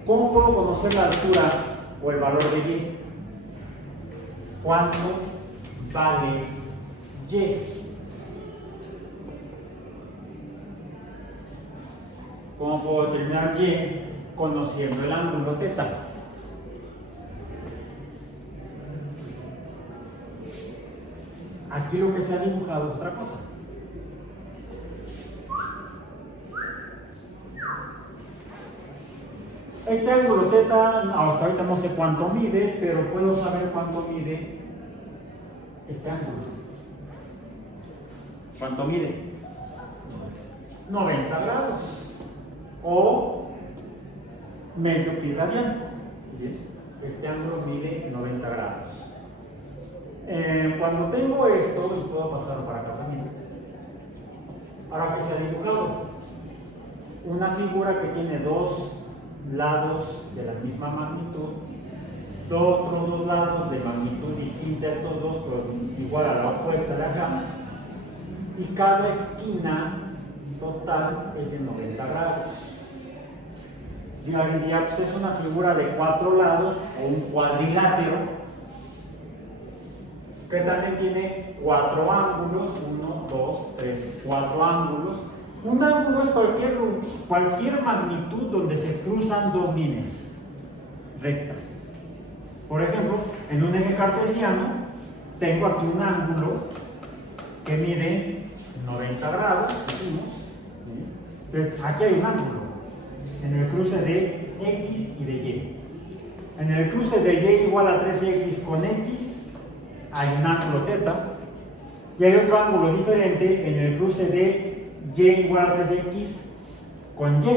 ¿Cómo puedo conocer la altura o el valor de y? ¿Cuánto vale y? ¿Cómo puedo determinar y? Conociendo el ángulo θ. Aquí lo que se ha dibujado es otra cosa. Este ángulo θ, hasta ahorita no sé cuánto mide, pero puedo saber cuánto mide este ángulo. ¿Cuánto mide? 90 grados. O medio pi radiano. Bien, este ángulo mide 90 grados. Cuando tengo esto, y puedo pasarlo para acá también, ahora que se ha dibujado una figura que tiene dos lados de la misma magnitud, otros dos lados de magnitud distinta a estos dos, pero igual a la opuesta de acá, y cada esquina total es de 90 grados. Yo diría, pues es una figura de 4 lados o un cuadrilátero que también tiene 4 ángulos, 1, 2, 3, 4 ángulos. Un ángulo es cualquier magnitud donde se cruzan dos líneas rectas. Por ejemplo, en un eje cartesiano tengo aquí un ángulo que mide 90 grados, dijimos, ¿sí? Entonces aquí hay un ángulo en el cruce de X y de Y. En el cruce de Y igual a 3X con X hay un ángulo θ, y hay otro ángulo diferente en el cruce de Y igual a 3X con Y.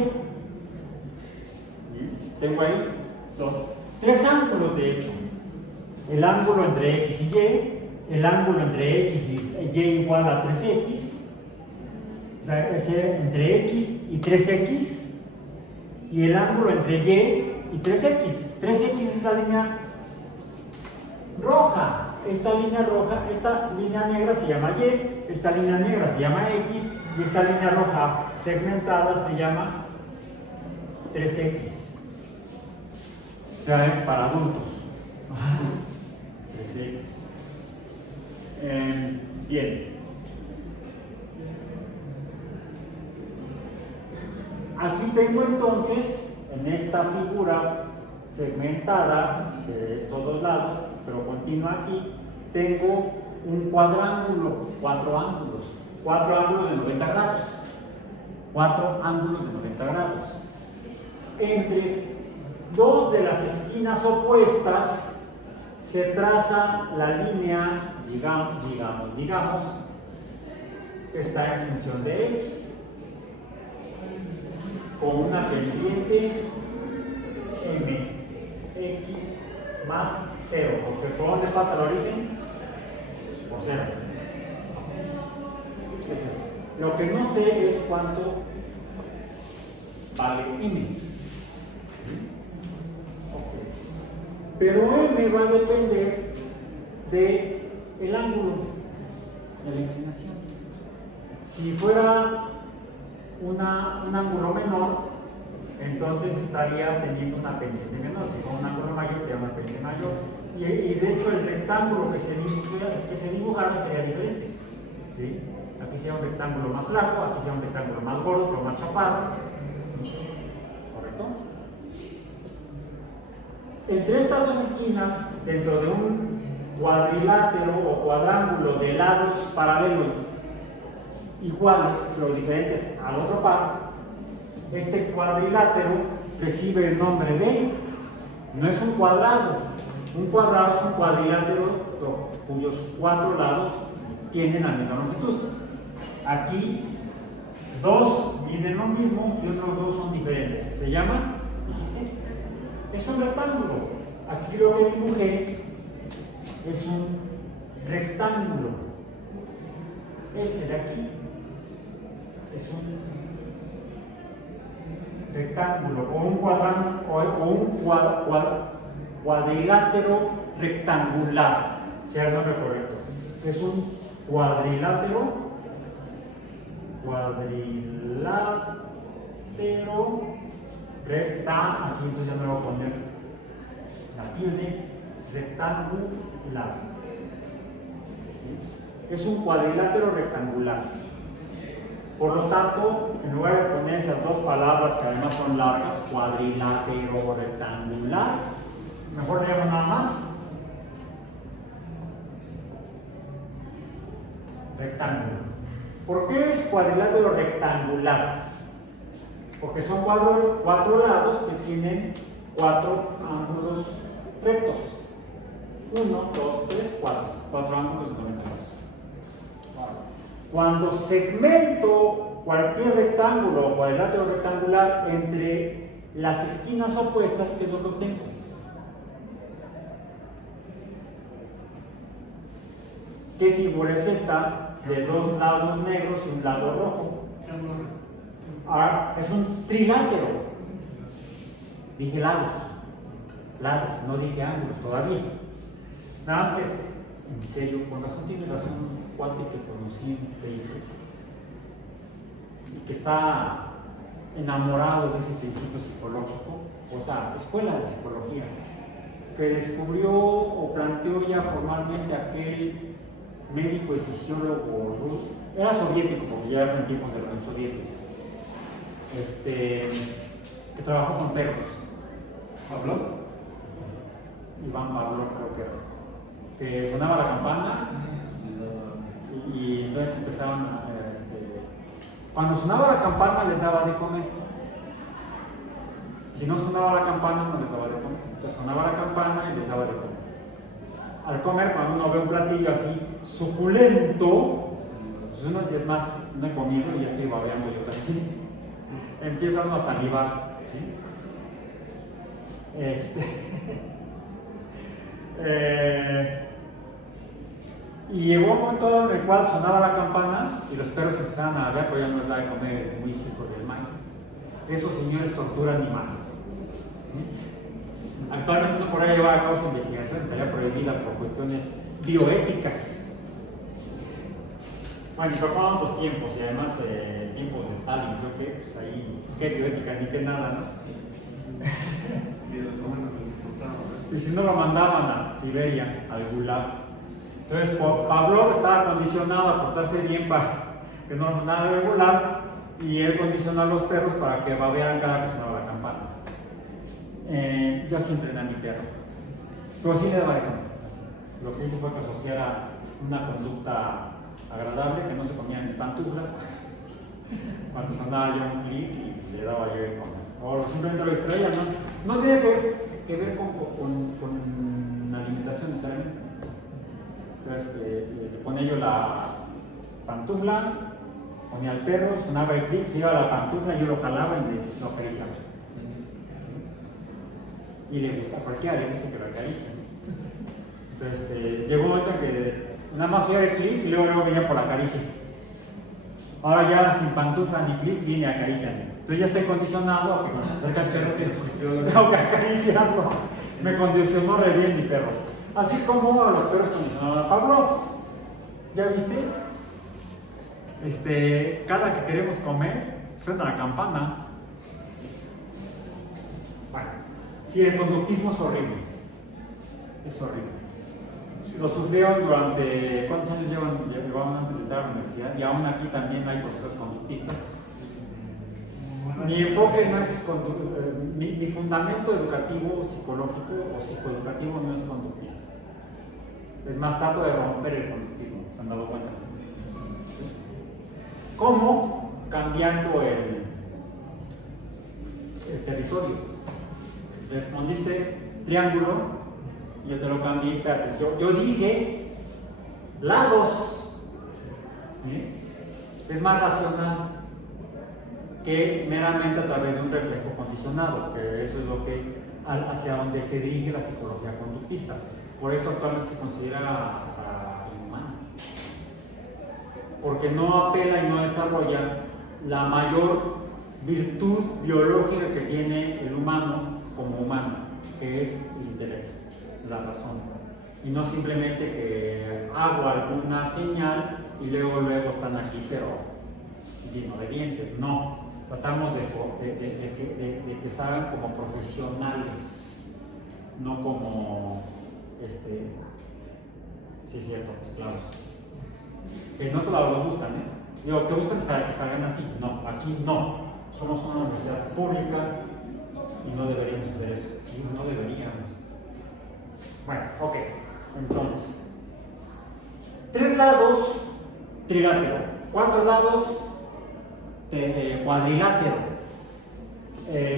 ¿Sí? Tengo ahí tres ángulos de hecho: el ángulo entre X y Y, el ángulo entre X y Y igual a 3X, o sea, es entre X y 3X, y el ángulo entre Y y 3X. 3X es la línea roja. Esta línea roja, esta línea negra se llama Y, esta línea negra se llama X, y esta línea roja segmentada se llama 3X. O sea, es para adultos. 3X. Bien. Aquí tengo entonces, en esta figura segmentada de estos dos lados, pero continua aquí, tengo un cuadrángulo, 4 ángulos de 90 grados. 4 ángulos de 90 grados. Entre dos de las esquinas opuestas se traza la línea, digamos, que está en función de X, con una pendiente X más 0, porque ¿por dónde pasa el origen? Por 0. ¿Qué es eso? Lo que no sé es cuánto vale M. Pero M va a depender del ángulo, de la inclinación. Si fuera un ángulo menor, entonces estaría teniendo una pendiente menor. Si fuera un ángulo mayor, tendría una pendiente mayor. Y de hecho, el rectángulo que se dibujara sería diferente. ¿Sí? Aquí sería un rectángulo más flaco, aquí sería un rectángulo más gordo, pero más chaparro. ¿Correcto? Entre estas dos esquinas, dentro de un cuadrilátero o cuadrángulo de lados paralelos iguales, pero diferentes al otro par, este cuadrilátero recibe el nombre de, no es un cuadrado. Un cuadrado es un cuadrilátero cuyos 4 lados tienen la misma longitud. Aquí, 2 miden lo mismo y otros 2 son diferentes. Se llama, dijiste, es un rectángulo. Aquí lo que dibujé es un rectángulo. Este de aquí es un rectángulo o un cuadrilátero rectangular, sea el nombre correcto. Es un cuadrilátero recta, aquí entonces ya me voy a poner la tilde, rectangular. ¿Sí? Es un cuadrilátero rectangular. Por lo tanto, en lugar de poner esas dos palabras que además son largas, cuadrilátero rectangular, mejor le llamo nada más rectángulo. ¿Por qué es cuadrilátero rectangular? Porque son 4 lados que tienen 4 ángulos rectos. 1, 2, 3, 4. 4 ángulos de 90 grados. Cuando segmento cualquier rectángulo o cuadrilátero rectangular entre las esquinas opuestas, ¿qué es lo que obtengo? ¿Qué figura es esta? De dos lados negros y un lado rojo. Ahora, es un trilátero. Dije lados, no dije ángulos todavía. Nada más que, en serio, con razón tiene razón un cuate que conocí en Facebook y que está enamorado de ese principio psicológico, o sea, escuela de psicología, que descubrió o planteó ya formalmente aquel médico y fisiólogo ruso, era soviético porque ya fue en tiempos de la Unión Soviética, que trabajó con perros. ¿Pablo? Iván Pavlov creo que sonaba la campana y entonces empezaban cuando sonaba la campana les daba de comer. Si no sonaba la campana no les daba de comer. Entonces sonaba la campana y les daba de comer. Al comer, cuando uno ve un platillo así suculento, pues uno es más, no he comido y ya estoy babeando yo también. Empieza uno a salivar. ¿Sí? Y llegó un momento en el cual sonaba la campana y los perros empezaban a hablar, pero ya no les da de comer muy hijo del maíz. Esos señores torturan animales. Actualmente no podría llevar a cabo esa investigación, estaría prohibida por cuestiones bioéticas. Bueno, pero fueron otros tiempos y además tiempos de Stalin, creo que pues ahí, qué bioética ni qué nada, ¿no? Y los humanos les importaban, ¿no? Y si no lo mandaban a Siberia, al Gulag. Entonces Pavlov estaba condicionado a portarse bien para que no lo mandaran al Gulag y él condicionó a los perros para que babearan cada que sonaba la campana. Yo así entrené a mi perro, pero sí le daba de comer. Lo que hice fue que asociara una conducta agradable, que no se comían mis pantuflas cuando sonaba yo un clic y le daba yo de comer. O simplemente lo extraía, no tiene que ver con alimentación necesariamente. Entonces le ponía yo la pantufla, ponía al perro, sonaba el clic, se iba a la pantufla, yo lo jalaba y lo acariciaba. Y le gusta, a cualquiera le gusta que lo acaricien. Entonces llegó un momento en que nada más oía el clic y luego venía por la caricia. Ahora ya sin pantufla ni clic viene a acariciarme. Entonces ya estoy condicionado a que cuando se acerca el perro tengo que acariciarlo. Me condicionó re bien mi perro. Así como los perros condicionaron a Pablo. ¿Ya viste? Cada que queremos comer, suena la campana. Bueno, sí, el conductismo es horrible. Es horrible. Lo sufrieron durante, ¿cuántos años llevaban antes de entrar a la universidad? Y aún aquí también hay profesores conductistas. Mi enfoque no es, mi fundamento educativo, psicológico o psicoeducativo no es conductista. Es más, trato de romper el conductismo, ¿se han dado cuenta? ¿Cómo? Cambiando el territorio. Respondiste triángulo. Yo te lo cambié, espérate, yo dije lados. Es más racional que meramente a través de un reflejo condicionado, que eso es lo que hacia donde se dirige la psicología conductista. Por eso actualmente se considera hasta inhumana, porque no apela y no desarrolla la mayor virtud biológica que tiene el humano como humano, que es el intelecto, la razón, y no simplemente que hago alguna señal y luego están aquí pero lleno de dientes. No, tratamos de que se hagan como profesionales, no como sí es cierto, esclavos, que en otro lado los buscan, digo, que buscan para que salgan así. No, aquí no, somos una universidad pública y no deberíamos hacer eso. No deberíamos. Bueno, ok, entonces 3 lados, trilátero. 4 lados, cuadrilátero.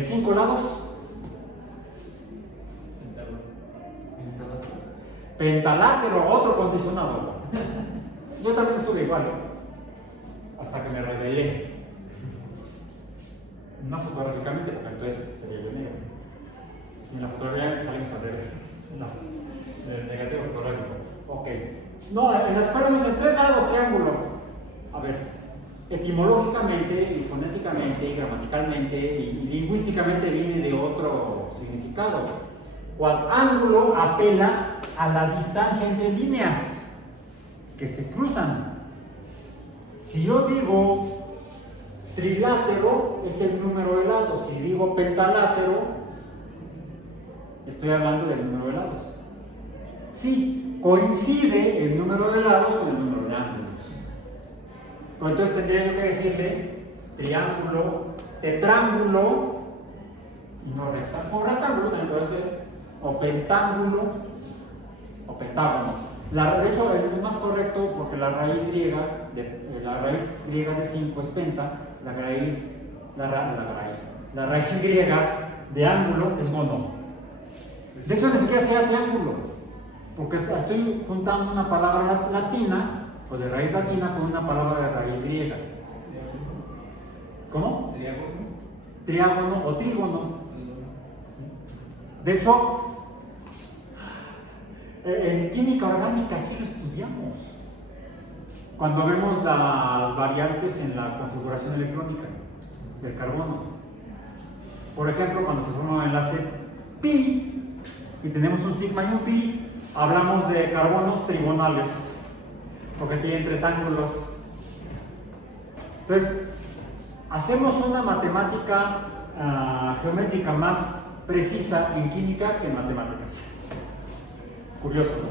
5 lados, pentalátero, otro condicionado. Yo también estuve igual, hasta que me rebelé. No fotográficamente, porque entonces sería yo negro. Si en la fotografía salimos al revés. No, el negativo fotográfico. Ok. No, en la escuela me dicen 3 lados triángulo. A ver, etimológicamente y fonéticamente y gramaticalmente y lingüísticamente viene de otro significado. Cuadrángulo apela a la distancia entre líneas que se cruzan. Si yo digo trilátero, es el número de lados. Si digo pentalátero, estoy hablando del número de lados. Sí, coincide el número de lados con el número de ángulos. Pero entonces tendría yo que decirle triángulo, tetrángulo, y no rectángulo. O rectángulo también puede ser, o pentángulo, o pentágono. De hecho, es más correcto porque la raíz griega de 5 es penta, la raíz griega de ángulo es gono. De hecho, ni siquiera sea triángulo, porque estoy juntando una palabra latina, o de raíz latina, con una palabra de raíz griega. ¿Cómo? Triágono o trígono. De hecho, en química orgánica sí lo estudiamos. Cuando vemos las variantes en la configuración electrónica del carbono. Por ejemplo, cuando se forma un enlace pi y tenemos un sigma y un pi, hablamos de carbonos trigonales, porque tienen 3 ángulos. Entonces, hacemos una matemática geométrica más precisa en química que en matemáticas. Curioso, ¿no?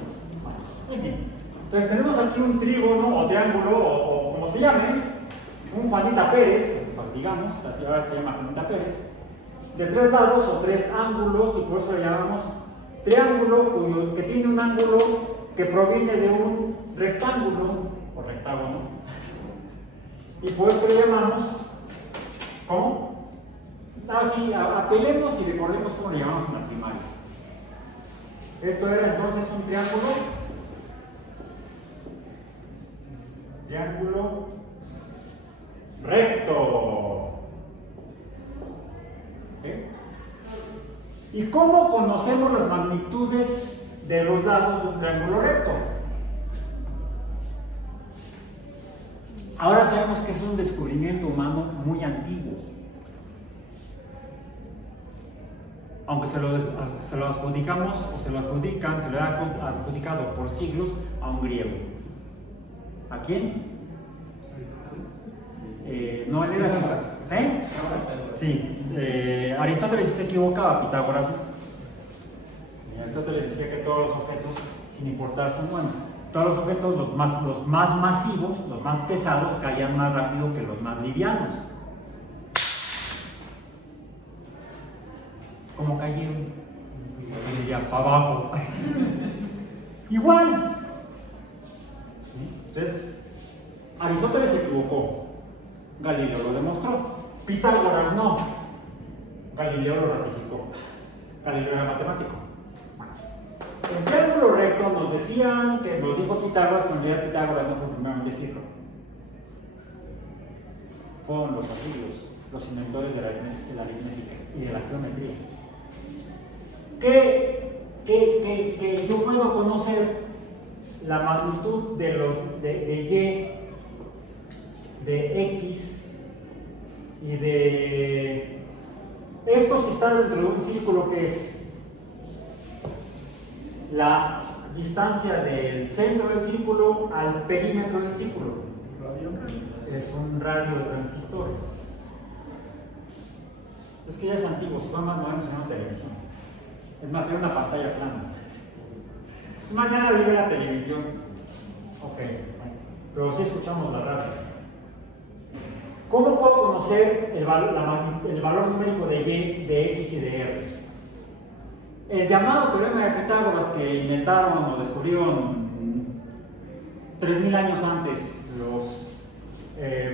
En fin. Entonces tenemos aquí un trígono o triángulo o como se llame, un Juanita Pérez, digamos, así ahora se llama Juanita Pérez, de 3 lados o 3 ángulos, y por eso le llamamos triángulo, que tiene un ángulo que proviene de un rectángulo o rectágono, y por eso le llamamos, ¿cómo? Así, apelemos y recordemos cómo le llamamos en la primaria. Esto era entonces un triángulo recto. ¿Okay? ¿Y cómo conocemos las magnitudes de los lados de un triángulo recto? Ahora sabemos que es un descubrimiento humano muy antiguo. Aunque se lo adjudicamos, o se lo adjudican, se lo ha adjudicado por siglos a un griego. ¿A quién? No, él era... ¿Eh? Sí, Aristóteles se equivocaba, Pitágoras. Aristóteles decía que todos los objetos, sin importar su número, todos los objetos, los más masivos, los más pesados, caían más rápido que los más livianos. ¿Cómo cayeron? Yo diría, para abajo. Igual. Entonces, Aristóteles se equivocó. Galileo lo demostró. Pitágoras no. Galileo lo ratificó. Galileo era matemático. El triángulo recto nos decían que nos dijo Pitágoras, pero ya Pitágoras no fue el primero en decirlo. Fueron los asirios, los inventores de la aritmética y de la geometría. Que yo puedo conocer la magnitud de Y, de X y de esto, si está dentro de un círculo, que es la distancia del centro del círculo al perímetro del círculo. Es un radio de transistores. Es que ya es antiguo, si fue más moderno en una televisión. Es más, era una pantalla plana. Más ya nadie ve la televisión. Ok, pero sí escuchamos la radio. ¿Cómo puedo conocer el valor numérico de Y, de X y de R? El llamado teorema de Pitágoras, que inventaron o descubrieron 3000 años antes los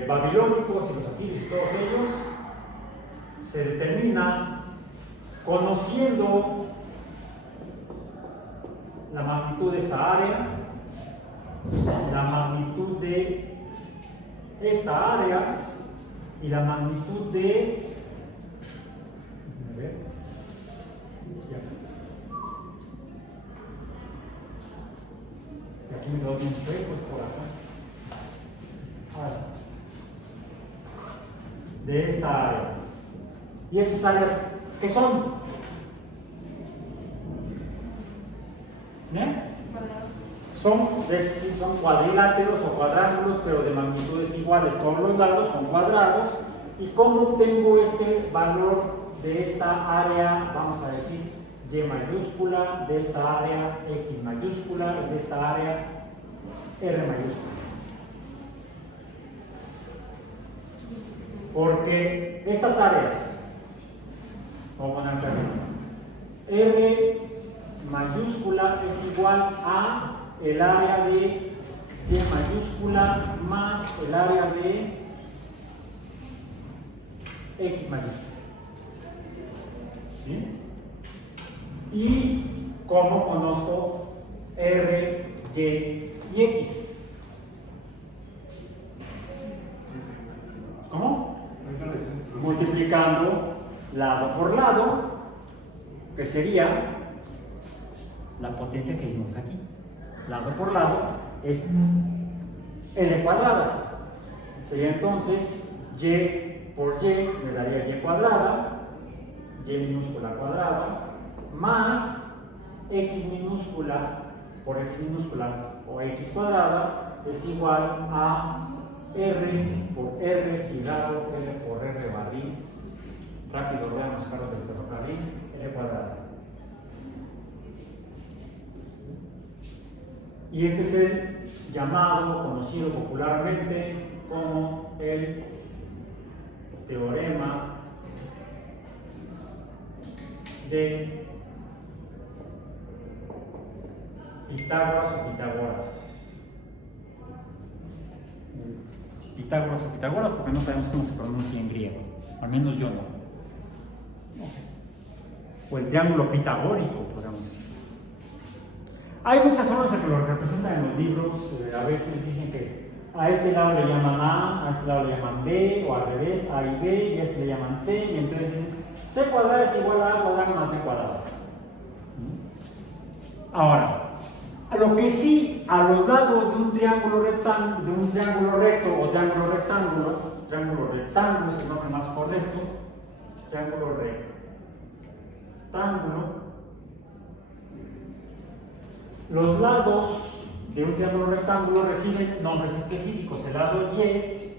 babilónicos y los asirios y todos ellos, se determina conociendo la magnitud de esta área, la magnitud de esta área y la magnitud de me quedó bien chuecos por acá. Ahora sí. De esta área. ¿Y esas áreas qué son? ¿Eh? Son cuadriláteros o cuadrángulos, pero de magnitudes iguales. Todos los lados son cuadrados. ¿Y cómo obtengo este valor de esta área? Vamos a decir Y mayúscula, de esta área X mayúscula y de esta área R mayúscula. Porque estas áreas, vamos a poner acá, R mayúscula es igual a el área de Y mayúscula más el área de X mayúscula. ¿Sí? ¿Y cómo conozco R, Y y X? ¿Cómo? Multiplicando lado por lado, que sería la potencia que vimos aquí. Lado por lado es L cuadrada. Sería entonces Y por Y me daría Y cuadrada, Y minúscula cuadrada, más X minúscula por X minúscula o X cuadrada es igual a R por R sigado, R por R barril. Rápido, vean los carros del ferrocarril, R cuadrada. Y este es el llamado, conocido popularmente como el teorema de Pitágoras o Pitágoras. Pitágoras o Pitágoras, porque no sabemos cómo se pronuncia en griego, al menos yo no. O el triángulo pitagórico, podríamos decir. Hay muchas formas en que lo representan en los libros. A veces dicen que a este lado le llaman A este lado le llaman B, o al revés, A y B, y a este le llaman C, y entonces dicen C cuadrada es igual a A cuadrada más B cuadrada. Ahora, a lo que sí, a los lados de un triángulo rectángulo, de un triángulo recto o triángulo rectángulo es el nombre más correcto, triángulo rectángulo. Los lados de un triángulo rectángulo reciben nombres específicos. El lado Y,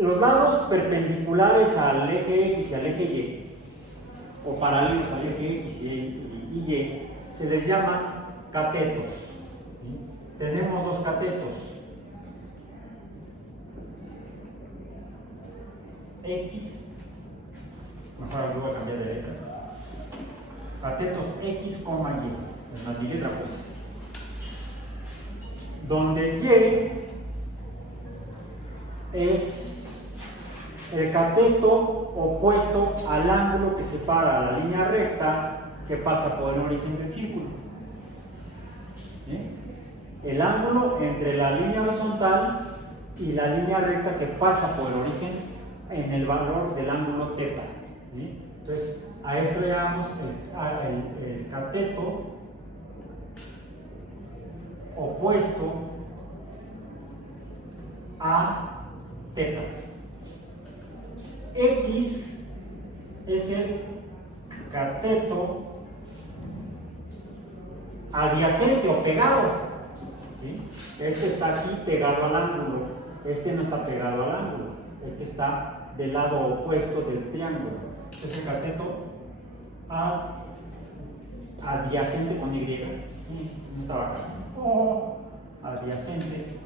los lados perpendiculares al eje X y al eje Y, o paralelos al eje X y Y, se les llaman catetos. ¿Sí? Tenemos dos catetos, X, mejor yo voy a cambiar de letra, catetos X, Y, en la letra pues, donde Y es el cateto opuesto al ángulo que separa la línea recta que pasa por el origen del círculo. ¿Sí? El ángulo entre la línea horizontal y la línea recta que pasa por el origen en el valor del ángulo θ. ¿Sí? Entonces, a esto le llamamos el cateto opuesto a θ. X es el cateto adyacente o pegado. ¿Sí? Este está aquí pegado al ángulo, este no está pegado al ángulo, este está del lado opuesto del triángulo. Este es el cateto adyacente con Y. No estaba acá. Adyacente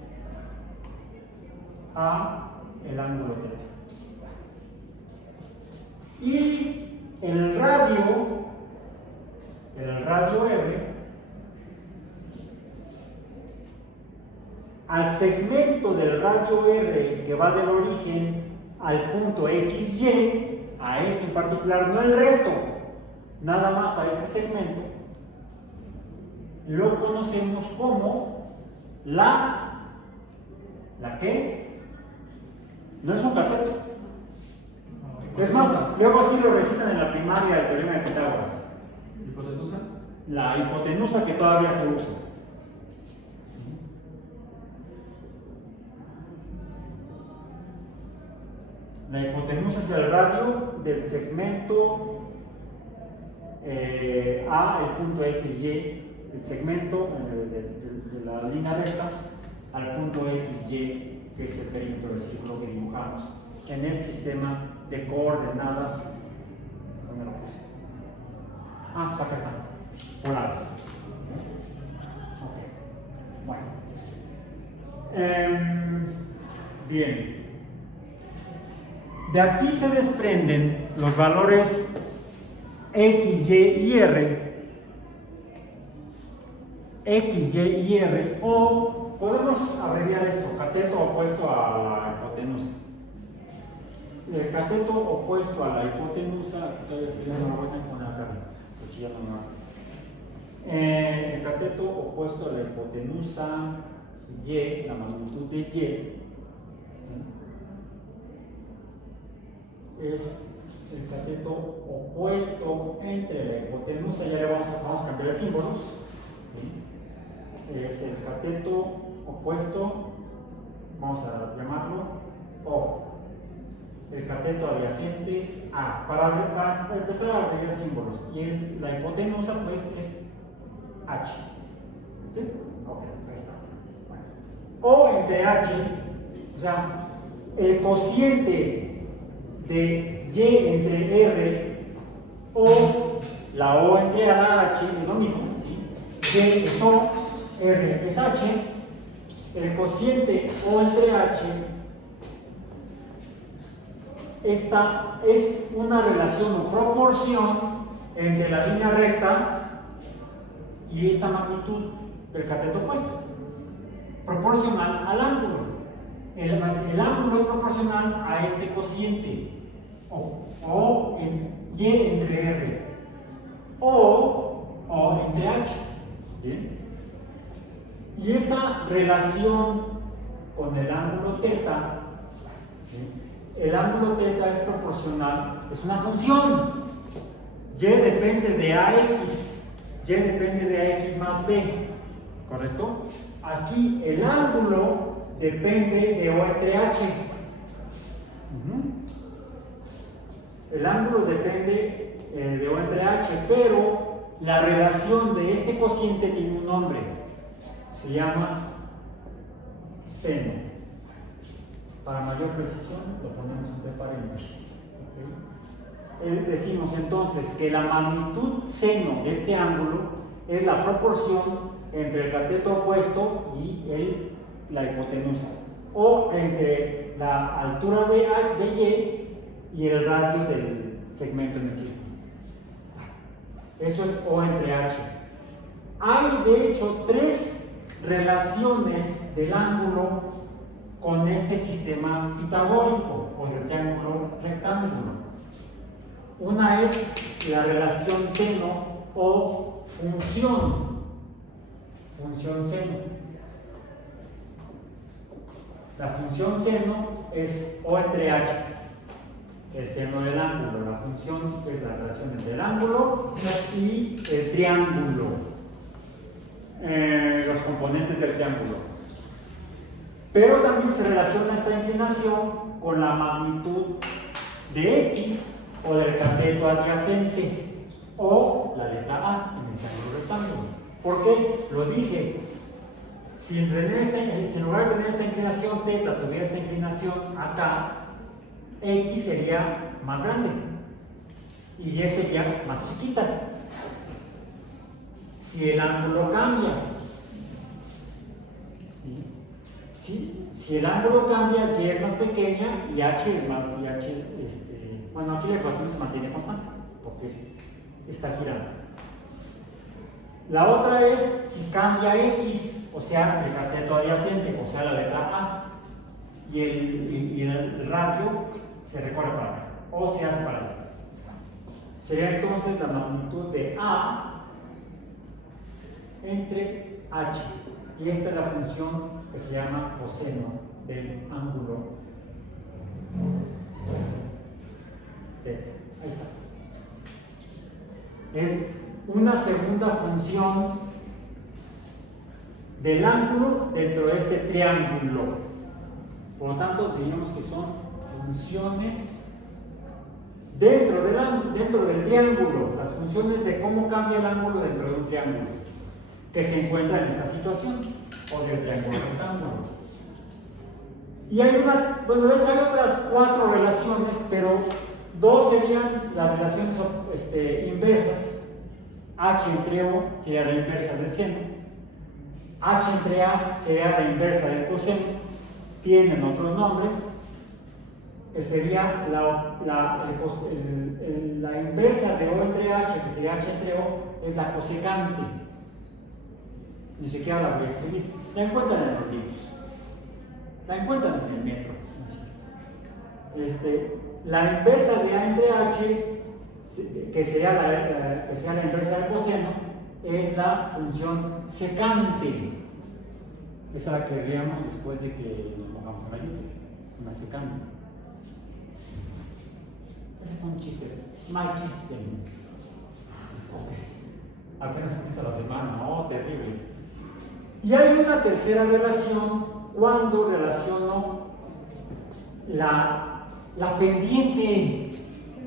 a el ángulo θ. Y el radio R, al segmento del radio R que va del origen al punto XY, a este en particular, no el resto, nada más a este segmento, lo conocemos como ¿la qué? No es un cateto. Es más, luego así lo recitan en la primaria el teorema de Pitágoras. ¿Hipotenusa? La hipotenusa que todavía se usa. La hipotenusa es el radio del segmento A, el punto XY, el segmento de la línea recta al punto XY, que es el perímetro del círculo que dibujamos en el sistema de coordenadas. ¿Dónde lo puse? Pues acá están, polares. Ok, bueno. Bien. De aquí se desprenden los valores X, Y y R. X, Y y R, o podemos abreviar esto, cateto opuesto a la hipotenusa. El cateto opuesto a la hipotenusa, todavía se llama, voy a poner acá, porque ya no me va. El cateto opuesto a la hipotenusa Y, la magnitud de Y, es el cateto opuesto entre la hipotenusa, ya le vamos a cambiar de símbolos. Es el cateto opuesto, vamos a llamarlo O, el cateto adyacente A, para empezar a agregar símbolos, y la hipotenusa pues es H. ¿Sí? Ok, ahí está. Bueno. O entre H, o sea, el cociente de Y entre R, o la O entre la H es lo mismo, ¿sí? Y es O, R es H, el cociente O entre H, esta es una relación o proporción entre la línea recta y esta magnitud del cateto opuesto, proporcional al ángulo. El ángulo es proporcional a este cociente, o en Y entre R, o entre H. ¿Bien? Y esa relación con el ángulo θ, el ángulo θ es proporcional, es una función. Y depende de AX, Y depende de AX más B, ¿correcto? Aquí el ángulo depende de O entre H. El ángulo depende de O entre H, pero la relación de este cociente tiene un nombre, se llama seno. Para mayor precisión lo ponemos entre paréntesis. ¿Okay? Decimos entonces que la magnitud seno de este ángulo es la proporción entre el cateto opuesto y la hipotenusa, o entre la altura de Y el radio del segmento en el círculo. Eso es O entre H. Hay de hecho tres relaciones del ángulo con este sistema pitagórico o del triángulo rectángulo. Una es la relación seno o función seno. La función seno es O entre H, el seno del ángulo. La función es la relación entre el ángulo y el triángulo, los componentes del triángulo. Pero también se relaciona esta inclinación con la magnitud de X o del cateto adyacente, o la letra A en el triángulo rectángulo. ¿Por qué? Lo dije. Si en lugar de tener esta inclinación θ tuviera esta inclinación acá, X sería más grande y Y sería más chiquita. Si el ángulo cambia, si el ángulo cambia, Y es más pequeña y H es más, bueno, aquí la ecuación se mantiene constante porque está girando. La otra es si cambia X, o sea, el cateto adyacente, o sea, la letra A, y el radio se recorre para acá, o se hace para allá. Sería entonces la magnitud de A entre H, y esta es la función que se llama coseno del ángulo θ. Ahí está. Es una segunda función del ángulo dentro de este triángulo. Por lo tanto, diríamos que son funciones dentro del triángulo, las funciones de cómo cambia el ángulo dentro de un triángulo que se encuentra en esta situación, o del triángulo rectángulo. Y hay bueno, de hecho hay otras 4 relaciones, pero 2 serían las relaciones inversas. H entre O sería la inversa del seno, H entre A sería la inversa del coseno. Tienen otros nombres, que sería la inversa de O entre H, que sería H entre O, es la cosecante. Ni siquiera la voy a escribir. La encuentran en los libros. La encuentran en el metro. La inversa de A entre H, que sea la inversa del coseno, es la función secante. Esa la que veíamos después de que nos mojamos en la lluvia. Una secante. Ese fue un chiste, mal chiste. Ok. Apenas empieza la semana, no, terrible. Y hay una tercera relación cuando relaciono la pendiente.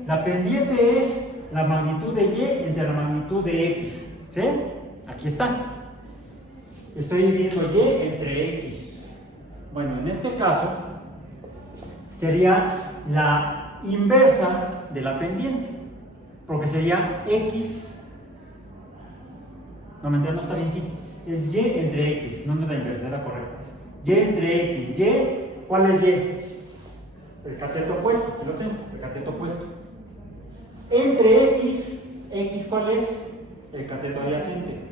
La pendiente es la magnitud de Y entre la magnitud de X. ¿Sí? Aquí está. Estoy dividiendo Y entre X. Bueno, en este caso sería la inversa de la pendiente, porque sería X. No está bien, sí. Es Y entre X, no es la inversa, es la correcta. Y entre X. Y, ¿cuál es Y? El cateto opuesto, aquí lo tengo, el cateto opuesto. Entre X, X, ¿cuál es? El cateto adyacente.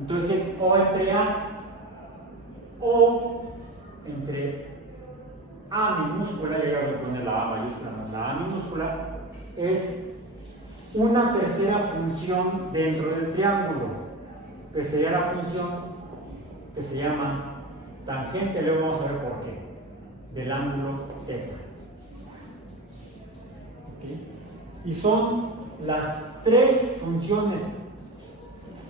Entonces es O entre A. O entre A minúscula, ya voy a poner la A mayúscula, la A minúscula es una tercera función dentro del triángulo, que sería la función que se llama tangente, luego vamos a ver por qué, del ángulo θ. ¿Okay? Y son las 3 funciones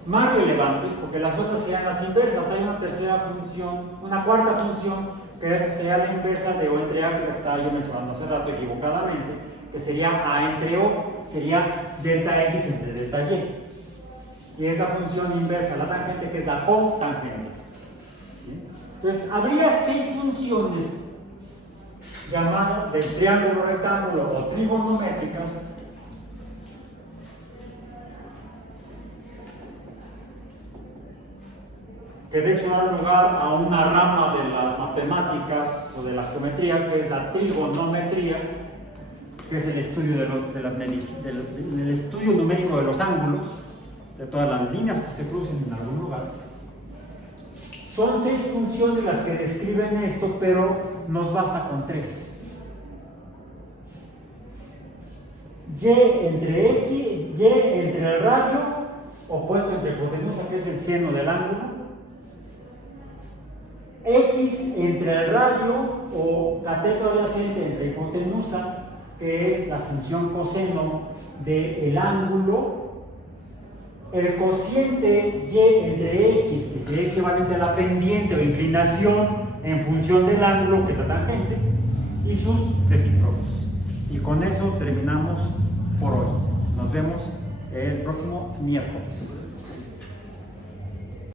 más relevantes, porque las otras serían las inversas. Hay una tercera función, una cuarta función, que sería la inversa de O entre A, que la estaba yo mencionando hace rato equivocadamente, que sería A entre O, sería delta X entre delta Y. Y es la función inversa, la tangente, que es la cotangente. Entonces, habría 6 funciones llamadas del triángulo rectángulo o trigonométricas, que de hecho dan lugar a una rama de las matemáticas o de la geometría, que es la trigonometría, que es el estudio del estudio numérico de los ángulos, de todas las líneas que se crucen en algún lugar. Son 6 funciones las que describen esto, pero nos basta con 3. Y entre X, Y entre el radio opuesto entre hipotenusa, que es el seno del ángulo, X entre el radio o cateto adyacente entre hipotenusa, que es la función coseno del ángulo, el cociente Y entre X, que sería equivalente a la pendiente o inclinación en función del ángulo, que es la tangente, y sus recíprocos. Y con eso terminamos por hoy. Nos vemos el próximo miércoles.